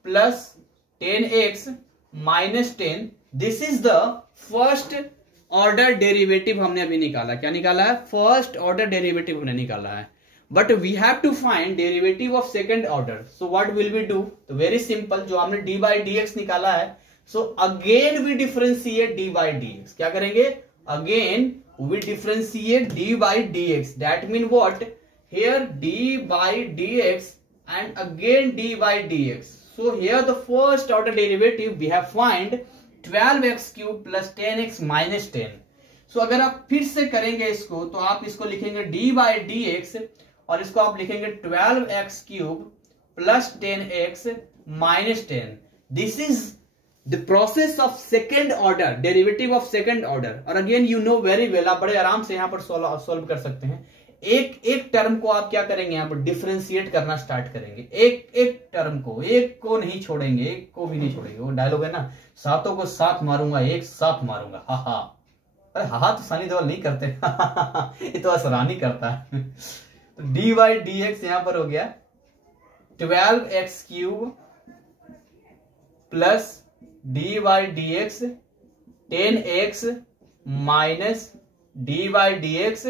plus 10x minus 10। This is the first order derivative हमने अभी निकाला। क्या निकाला है, फर्स्ट ऑर्डर डेरिवेटिव हमने निकाला है। But we have to find derivative of second order. So what will we do, तो वेरी सिंपल, जो हमने डी बाई डी एक्स निकाला है, so again we differentiate D by D X. क्या करेंगे, again we differentiate D by D X. That mean what, here D by D X and again D by D X. So here the first order derivative we have find 12x cube plus 10x minus 10। सो अगर आप फिर से करेंगे इसको, तो आप इसको लिखेंगे डी बाई डी एक्स और इसको आप लिखेंगे 12x cube plus 10x minus 10। This is the process of second order, derivative of second order. और again you know very well, आप बड़े आराम से यहां पर सॉल्व कर सकते हैं। एक एक टर्म को आप क्या करेंगे, यहां पर डिफरेंशिएट करना स्टार्ट करेंगे। एक एक टर्म को, एक को नहीं छोड़ेंगे, एक को भी नहीं छोड़ेंगे। वो डायलॉग है ना, सातों को साथ मारूंगा, एक साथ मारूंगा, हा हा। अरे हा तो सनी देओल नहीं करते ये तो असरानी करता है। तो डी बाई डी एक्स यहां पर हो गया 12x cube plus D by D x 10x minus D by D x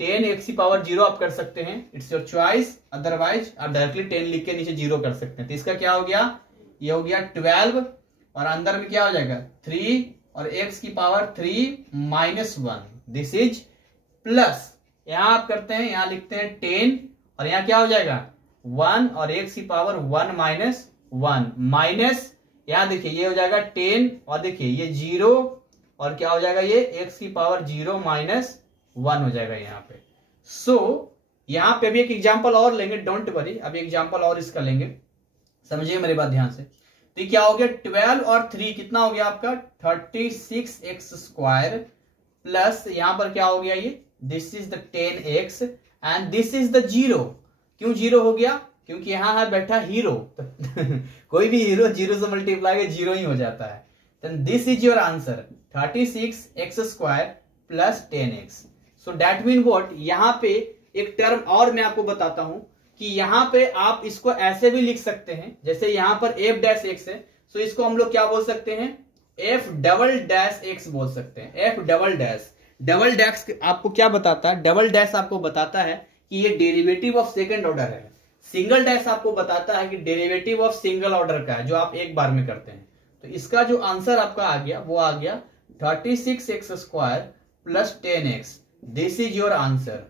10x की पावर 0 आप कर सकते हैं, इट्स योर चॉइस। अदरवाइज आप डायरेक्टली 10 लिख के नीचे 0 कर सकते हैं। तो इसका क्या हो गया, ये हो गया 12 और अंदर में क्या हो जाएगा 3 और x की power 3 minus 1। This is plus, यहां आप करते हैं, यहां लिखते हैं 10 और यहां क्या हो जाएगा 1 और x की पावर 1 माइनस 1 माइनस, यहां देखिए ये हो जाएगा 10 और देखिए ये 0 और क्या हो जाएगा ये x की पावर 0 माइनस 1 हो जाएगा यहाँ पे। सो यहां पे भी एक एग्जांपल और लेंगे, डोंट वरी, अभी एग्जांपल और इसका लेंगे, समझिए मेरी बात ध्यान से। तो ये क्या हो गया 12 और 3 कितना हो गया आपका 36x स्क्वायर प्लस यहां पर क्या हो गया ये, this is the 10x and this is the 0। क्यों 0 हो गया, क्योंकि यहां है बैठा हीरो कोई भी हीरो 0 से मल्टीप्लाई 0 ही हो जाता है। Then this is your answer 36x square plus 10x। So that mean what, यहां पे एक टर्म और मैं आपको बताता हूं कि यहां पे आप इसको ऐसे भी लिख सकते हैं, जैसे यहां पर f डैश x है, सो इसको हम लोग क्या बोल सकते हैं, f डबल डैश x बोल सकते हैं। f double dash, double dash आपको क्या बताता है, डबल डैश आपको बताता है कि ये डेरिवेटिव ऑफ सेकंड ऑर्डर है। सिंगल डैश आपको बताता है कि डेरिवेटिव ऑफ सिंगल ऑर्डर का है, जो आप एक बार में करते हैं। तो इसका जो आंसर आपका आ गया वो आ गया 36x square plus 10x। This is your answer.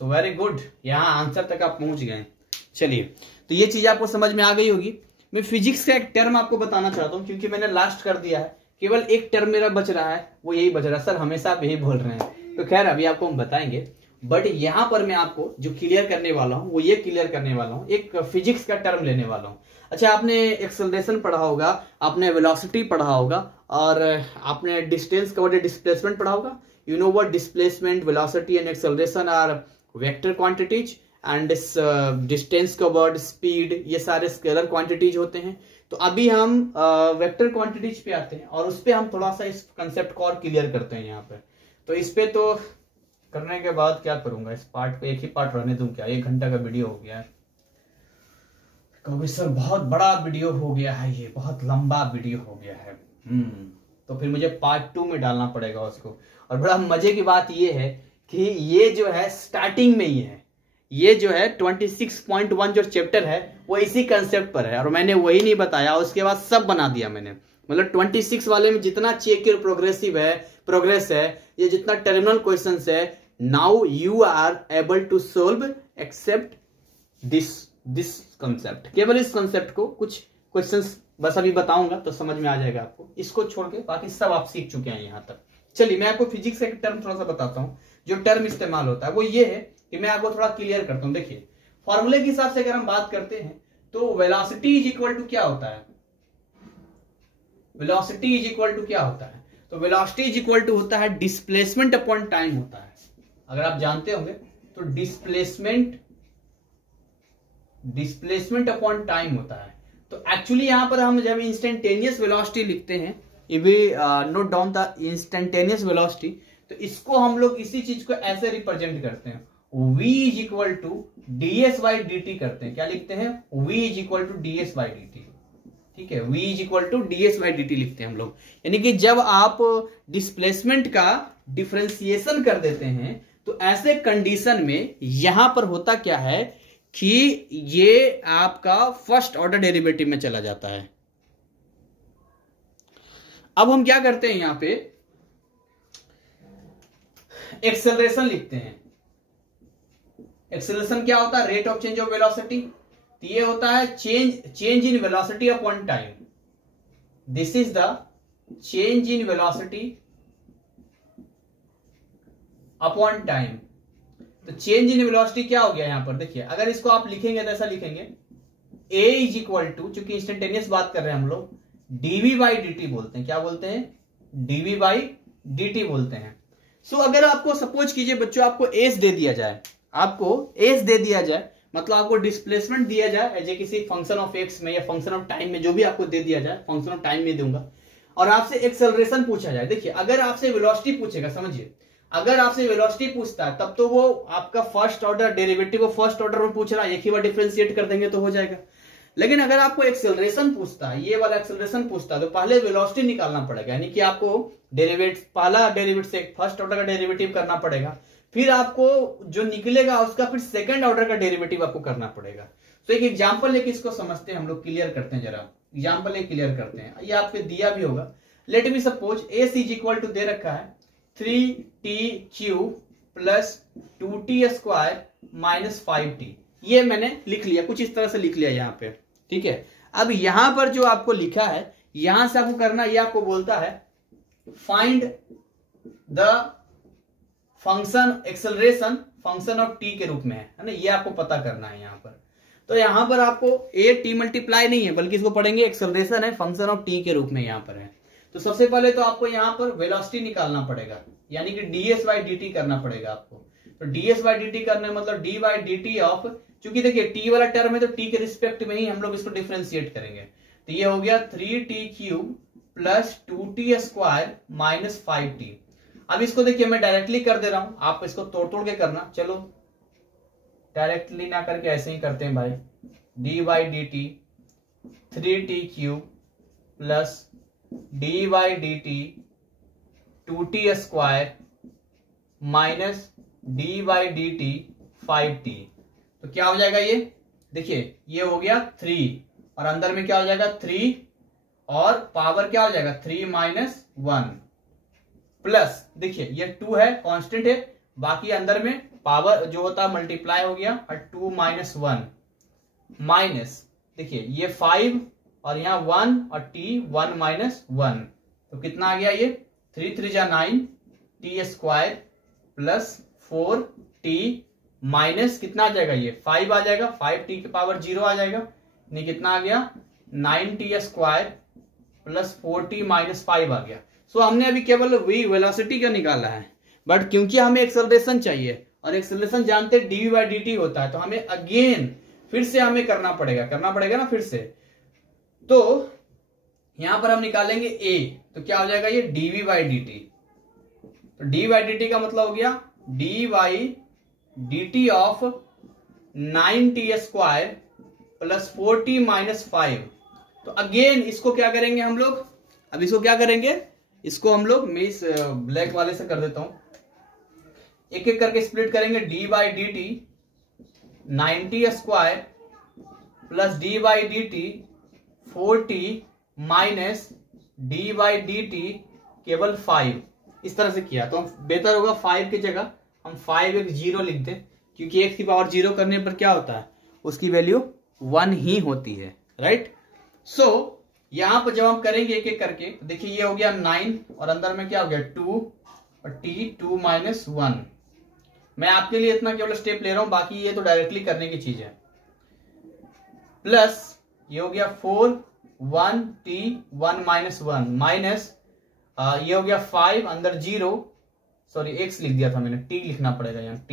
So very good, यहां आंसर तक आप पहुंच गए। चलिए, तो ये चीज आपको समझ में आ गई होगी। मैं फिजिक्स का एक टर्म आपको बताना चाहता हूं, क्योंकि मैंने लास्ट कर दिया है, केवल एक टर्म मेरा बच रहा है, वो यही बच रहा है। सर हमेशा आप यही बोल रहे हैं, तो खैर अभी आपको हम बताएंगे। बट यहां पर मैं आपको जो क्लियर करने वाला हूं वो ये क्लियर करने वाला हूं, एक फिजिक्स का टर्म लेने वाला हूं। अच्छा, आपने एक्सेलरेशन पढ़ा होगा, आपने वेलोसिटी पढ़ा होगा, और आपने डिस्टेंस का डिस्प्लेसमेंट पढ़ा होगा। You know what displacement, velocity and acceleration are vector quantities and distance का वर्ड स्पीड, ये सारे स्केलर क्वांटिटीज होते हैं। तो अभी हम वेक्टर क्वांटिटीज पे आते हैं और उस पे हम थोड़ा सा इस कंसेप्ट को और क्लियर करते हैं यहाँ पे। तो इस पे तो करने के बाद क्या करूंगा, इस पार्ट पे एक ही पार्ट रहने दूं क्या, 1 घंटा का वीडियो हो गया है। कभी सर बहुत बड़ा वीडियो हो गया है, ये बहुत लंबा वीडियो हो गया है, तो फिर मुझे पार्ट 2 में डालना पड़ेगा उसको। और बड़ा मजे की बात ये है कि ये जो है स्टार्टिंग में ही है, ये जो है 26.1 जो चैप्टर है वो इसी कंसेप्ट पर है, और मैंने वही नहीं बताया, उसके बाद सब बना दिया मैंने। मतलब 26 वाले में जितना चेक प्रोग्रेस है, ये जितना टर्मिनल क्वेश्चंस है, now you are able to solve except this concept. केवल इस कंसेप्ट को कुछ क्वेश्चंस बस अभी बताऊंगा तो समझ में आ जाएगा आपको। इसको छोड़ के बाकी सब आप सीख चुके हैं यहां तक। चलिए, मैं आपको फिजिक्स का एक टर्म थोड़ा सा बताता हूं। जो टर्म इस्तेमाल होता है वो ये है कि मैं आपको थोड़ा क्लियर करता हूं। देखिए, फॉर्मूले के हिसाब से अगर हम बात करते हैं तो वेलोसिटी इज इक्वल टू क्या होता है, वेलोसिटी इज इक्वल टू क्या होता है, तो वेलोसिटी इज इक्वल टू होता है डिस्प्लेसमेंट अपॉन टाइम होता है। अगर आप जानते होंगे तो डिस्प्लेसमेंट अपॉन टाइम होता है। तो एक्चुअली यहां पर हम जब इंस्टेंटेनियस वेलोसिटी लिखते हैं, if we note down the instantaneous velocity, तो इसको हम लोग इसी चीज को ऐसे रिप्रेजेंट करते हैं, v is equal to ds by dt करते हैं। क्या लिखते हैं, v is equal to ds by dt। ठीक है, v is equal to ds by dt लिखते हैं हम लोग। यानी कि जब आप डिस्प्लेसमेंट का डिफरेंशिएशन कर देते हैं तो ऐसे कंडीशन में यहां पर होता क्या है कि ये आपका फर्स्ट ऑर्डर डेरिवेटिव में चला जाता है। अब हम क्या करते हैं, यहां पे एक्सेलरेशन लिखते हैं। एक्सेलरेशन क्या होता है, rate of change of velocity. तो ये होता है change in velocity upon time. This is the change in velocity upon time. तो चेंज इन वेलोसिटी क्या हो गया यहां पर, देखिए अगर इसको आप लिखेंगे तो ऐसा लिखेंगे, a इज इक्वल टू, चूंकि इंस्टेंटेनियस बात कर रहे हैं हम लोग, dv बाई dt बोलते हैं। क्या बोलते हैं, dv बाई dt बोलते हैं। सो अगर आपको सपोज कीजिए बच्चों, आपको एस दे दिया जाए, मतलब आपको डिस्प्लेसमेंट दिया जाए एज ए किसी फंक्शन ऑफ एक्स में या फंक्शन ऑफ टाइम में, जो भी आपको दे दिया जाए, फंक्शन ऑफ टाइम में दूंगा, और आपसे एक्सेलरेशन पूछा जाए। देखिए अगर आपसे वेलोसिटी पूछेगा, समझिए अगर आपसे वेलोसिटी पूछता है तब तो वो आपका first order derivative, first order में पूछ रहा है, एक ही बार डिफरेंशिएट कर देंगे तो हो जाएगा। लेकिन अगर आपको एक्सेलरेशन पूछता है, ये वाला एक्सेलरेशन पूछता है, तो पहले वेलोसिटी निकालना पड़ेगा, यानी कि आपको पहला डेरिवेटिव से फर्स्ट ऑर्डर का डेरिवेटिव करना पड़ेगा, फिर आपको जो निकलेगा उसका फिर सेकंड ऑर्डर का डेरिवेटिव आपको करना पड़ेगा। तो एक एग्जांपल लेके इसको समझते हैं हम लोग, क्लियर करते हैं, जरा एग्जांपल लेके क्लियर करते हैं। ये आपको दिया भी होगा। Let me suppose s is equal to दे रखा है 3t cube plus 2t square minus 5t। ये मैंने लिख लिया, कुछ इस तरह से लिख लिया यहाँ पे। ठीक है, अब यहां पर जो आपको लिखा है, यहां से आपको करना, ये आपको बोलता है find the function acceleration function of T के रूप में है ना, ये आपको पता करना है यहाँ पर। तो यहां पर आपको ए टी मल्टीप्लाई नहीं है, बल्कि इसको पढ़ेंगे एक्सेलरेशन है फंक्शन ऑफ टी के रूप में यहाँ पर है। तो सबसे पहले तो आपको यहाँ पर वेलोसिटी निकालना पड़ेगा, यानी कि ds बाई dt करना पड़ेगा आपको। तो ds बाई dt करना मतलब d बाई dt ऑफ, चूंकि देखिए t वाला टर्म है तो t के रिस्पेक्ट में ही हम लोग इसको डिफरेंशिएट करेंगे। तो ये हो गया 3t cube plus 2t square minus 5t। अब इसको देखिए मैं डायरेक्टली कर दे रहा हूं, आप इसको तोड़ तोड़ के करना। चलो डायरेक्टली ना करके ऐसे ही करते हैं भाई, d by dt 3t cube plus d by dt 2t square minus d by dt 5t। तो क्या हो जाएगा ये, देखिए ये हो गया 3 और अंदर में क्या हो जाएगा 3 और पावर क्या हो जाएगा 3 माइनस 1 प्लस, देखिए ये 2 है कांस्टेंट है, बाकी अंदर में पावर जो होता है मल्टीप्लाई हो गया और 2 माइनस 1 माइनस, देखिए ये 5 और यहाँ 1 और t 1 माइनस 1। तो कितना आ गया ये 3 3 जा 9 t square plus 4t minus कितना आ जाएगा, ये 5 आ जाएगा, 5t की पावर 0 आ जाएगा, नहीं कितना आ गया 9t square plus 4t minus 5 आ गया। सो हमने अभी केवल वेलोसिटी का निकाला है, बट क्योंकि हमें एक्सेलरेशन चाहिए और एक्सेलरेशन जानते हैं डी बाई डी टी होता है, तो हमें अगेन फिर से हमें करना पड़ेगा ना फिर से। तो यहां पर हम निकालेंगे a, तो क्या हो जाएगा ये dv बाई डी टी। तो d बाई डी टी का मतलब हो गया d by D T of 9t square plus 4t minus 5। तो अगेन इसको क्या करेंगे हम लोग, अब इसको क्या करेंगे, इसको हम लोग, मैं इस ब्लैक वाले से कर देता हूं, एक एक करके स्प्लिट करेंगे। d by D T 9t square plus d by D T 4t minus d by D T केवल 5, इस तरह से किया। तो हम बेहतर होगा 5 की जगह हम 5 एक 0 लिख दें, क्योंकि x की पावर 0 करने पर क्या होता है, उसकी वैल्यू 1 ही होती है, राइट। सो यहां पर जब हम करेंगे एक एक करके, देखिए ये हो गया 9 और अंदर में क्या हो गया 2 और t 2 माइनस 1 मैं आपके लिए इतना केवल स्टेप ले रहा हूं, बाकी ये तो डायरेक्टली करने की चीज है। प्लस ये हो गया 4 1 t 1 माइनस 1 माइनस ये हो गया 5 अंदर 0, सॉरी x लिख दिया था मैंने, t लिखना पड़ेगा यहाँ, t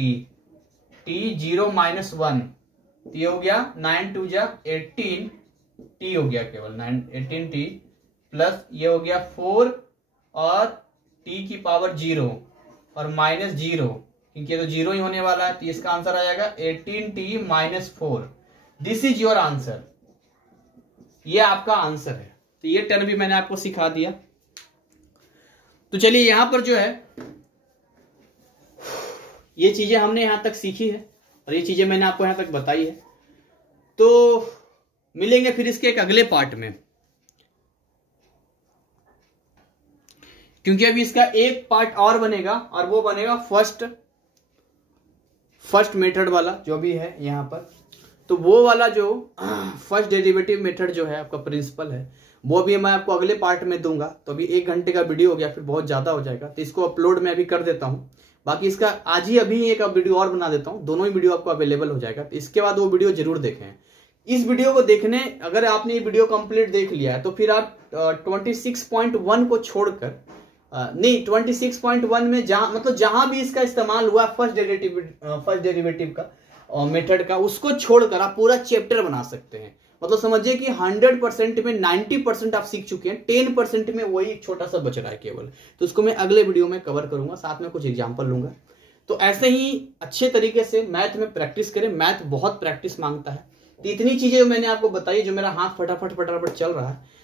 0 माइनस 1, ये हो गया 9 2 जा 18 t हो गया केवल 18 t, प्लस ये हो गया 4 और t की पावर 0 और माइनस 0, क्योंकि ये तो 0 ही होने वाला है, तो इसका आंसर आ जाएगा 18t minus 4। This is your answer, ये आपका आंसर है। तो ये टर्म भी मैंने आपको सिखा दिया। तो चलिए यहां पर जो है ये चीजें हमने यहां तक सीखी है और ये चीजें मैंने आपको यहां तक बताई है। तो मिलेंगे फिर इसके एक अगले पार्ट में, क्योंकि अभी इसका एक पार्ट और बनेगा और वो बनेगा फर्स्ट मेथड वाला जो भी है यहां पर। तो वो वाला जो फर्स्ट डेरिवेटिव मेथड जो है आपका प्रिंसिपल है, वो भी मैं आपको अगले पार्ट में दूंगा। तो अभी 1 घंटे का वीडियो हो गया, फिर बहुत ज्यादा हो जाएगा, तो इसको अपलोड मैं अभी कर देता हूं। बाकी इसका आज ही अभी एक वीडियो और बना देता हूं, दोनों ही वीडियो आपको अवेलेबल हो जाएगा। तो इसके बाद वो वीडियो जरूर देखें। इस वीडियो को देखने, अगर आपने ये वीडियो कंप्लीट देख लिया है तो फिर आप 26.1 को छोड़कर नहीं 26.1 में जहां भी इसका इस्तेमाल हुआ फर्स्ट डेरिवेटिव का मेथड का, उसको छोड़कर आप पूरा चैप्टर बना सकते हैं। मतलब समझिए कि 100% में 90% आप सीख चुके हैं, 10% में वही छोटा सा बच रहा है केवल। तो उसको मैं अगले वीडियो में कवर करूंगा, साथ में कुछ एग्जांपल लूंगा। तो ऐसे ही अच्छे तरीके से मैथ में प्रैक्टिस करें, मैथ बहुत प्रैक्टिस मांगता है। तो इतनी चीजें मैंने आपको बताई, जो मेरा हाथ फटाफट चल रहा है।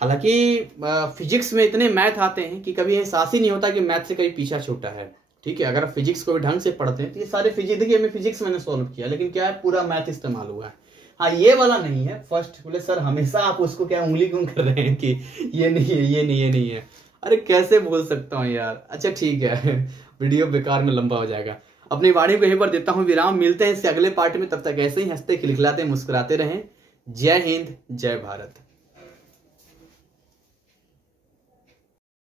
हालांकि फिजिक्स में इतने मैथ आते हैं कि कभी एहसास ही नहीं होता कि मैथ से कभी पीछा छूटा है। ठीक है, अगर आप फिजिक्स को भी ढंग से पढ़ते हैं तो ये सारे फिजिक्स मैंने सॉल्व किया, लेकिन क्या है पूरा मैथ इस्तेमाल हुआ है। हाँ, ये वाला नहीं है फर्स्ट। बोले सर हमेशा आप उसको क्या उंगली क्यों कर रहे हैं कि ये नहीं है, ये नहीं, ये नहीं है। अरे कैसे बोल सकता हूँ यार। अच्छा ठीक है, वीडियो बेकार में लंबा हो जाएगा। अपनी वाणी को यहीं पर देता हूँ विराम। मिलते हैं इसके अगले पार्ट में, तब तक ऐसे ही हंसते खिलखिलाते मुस्कुराते रहें। जय हिंद, जय भारत।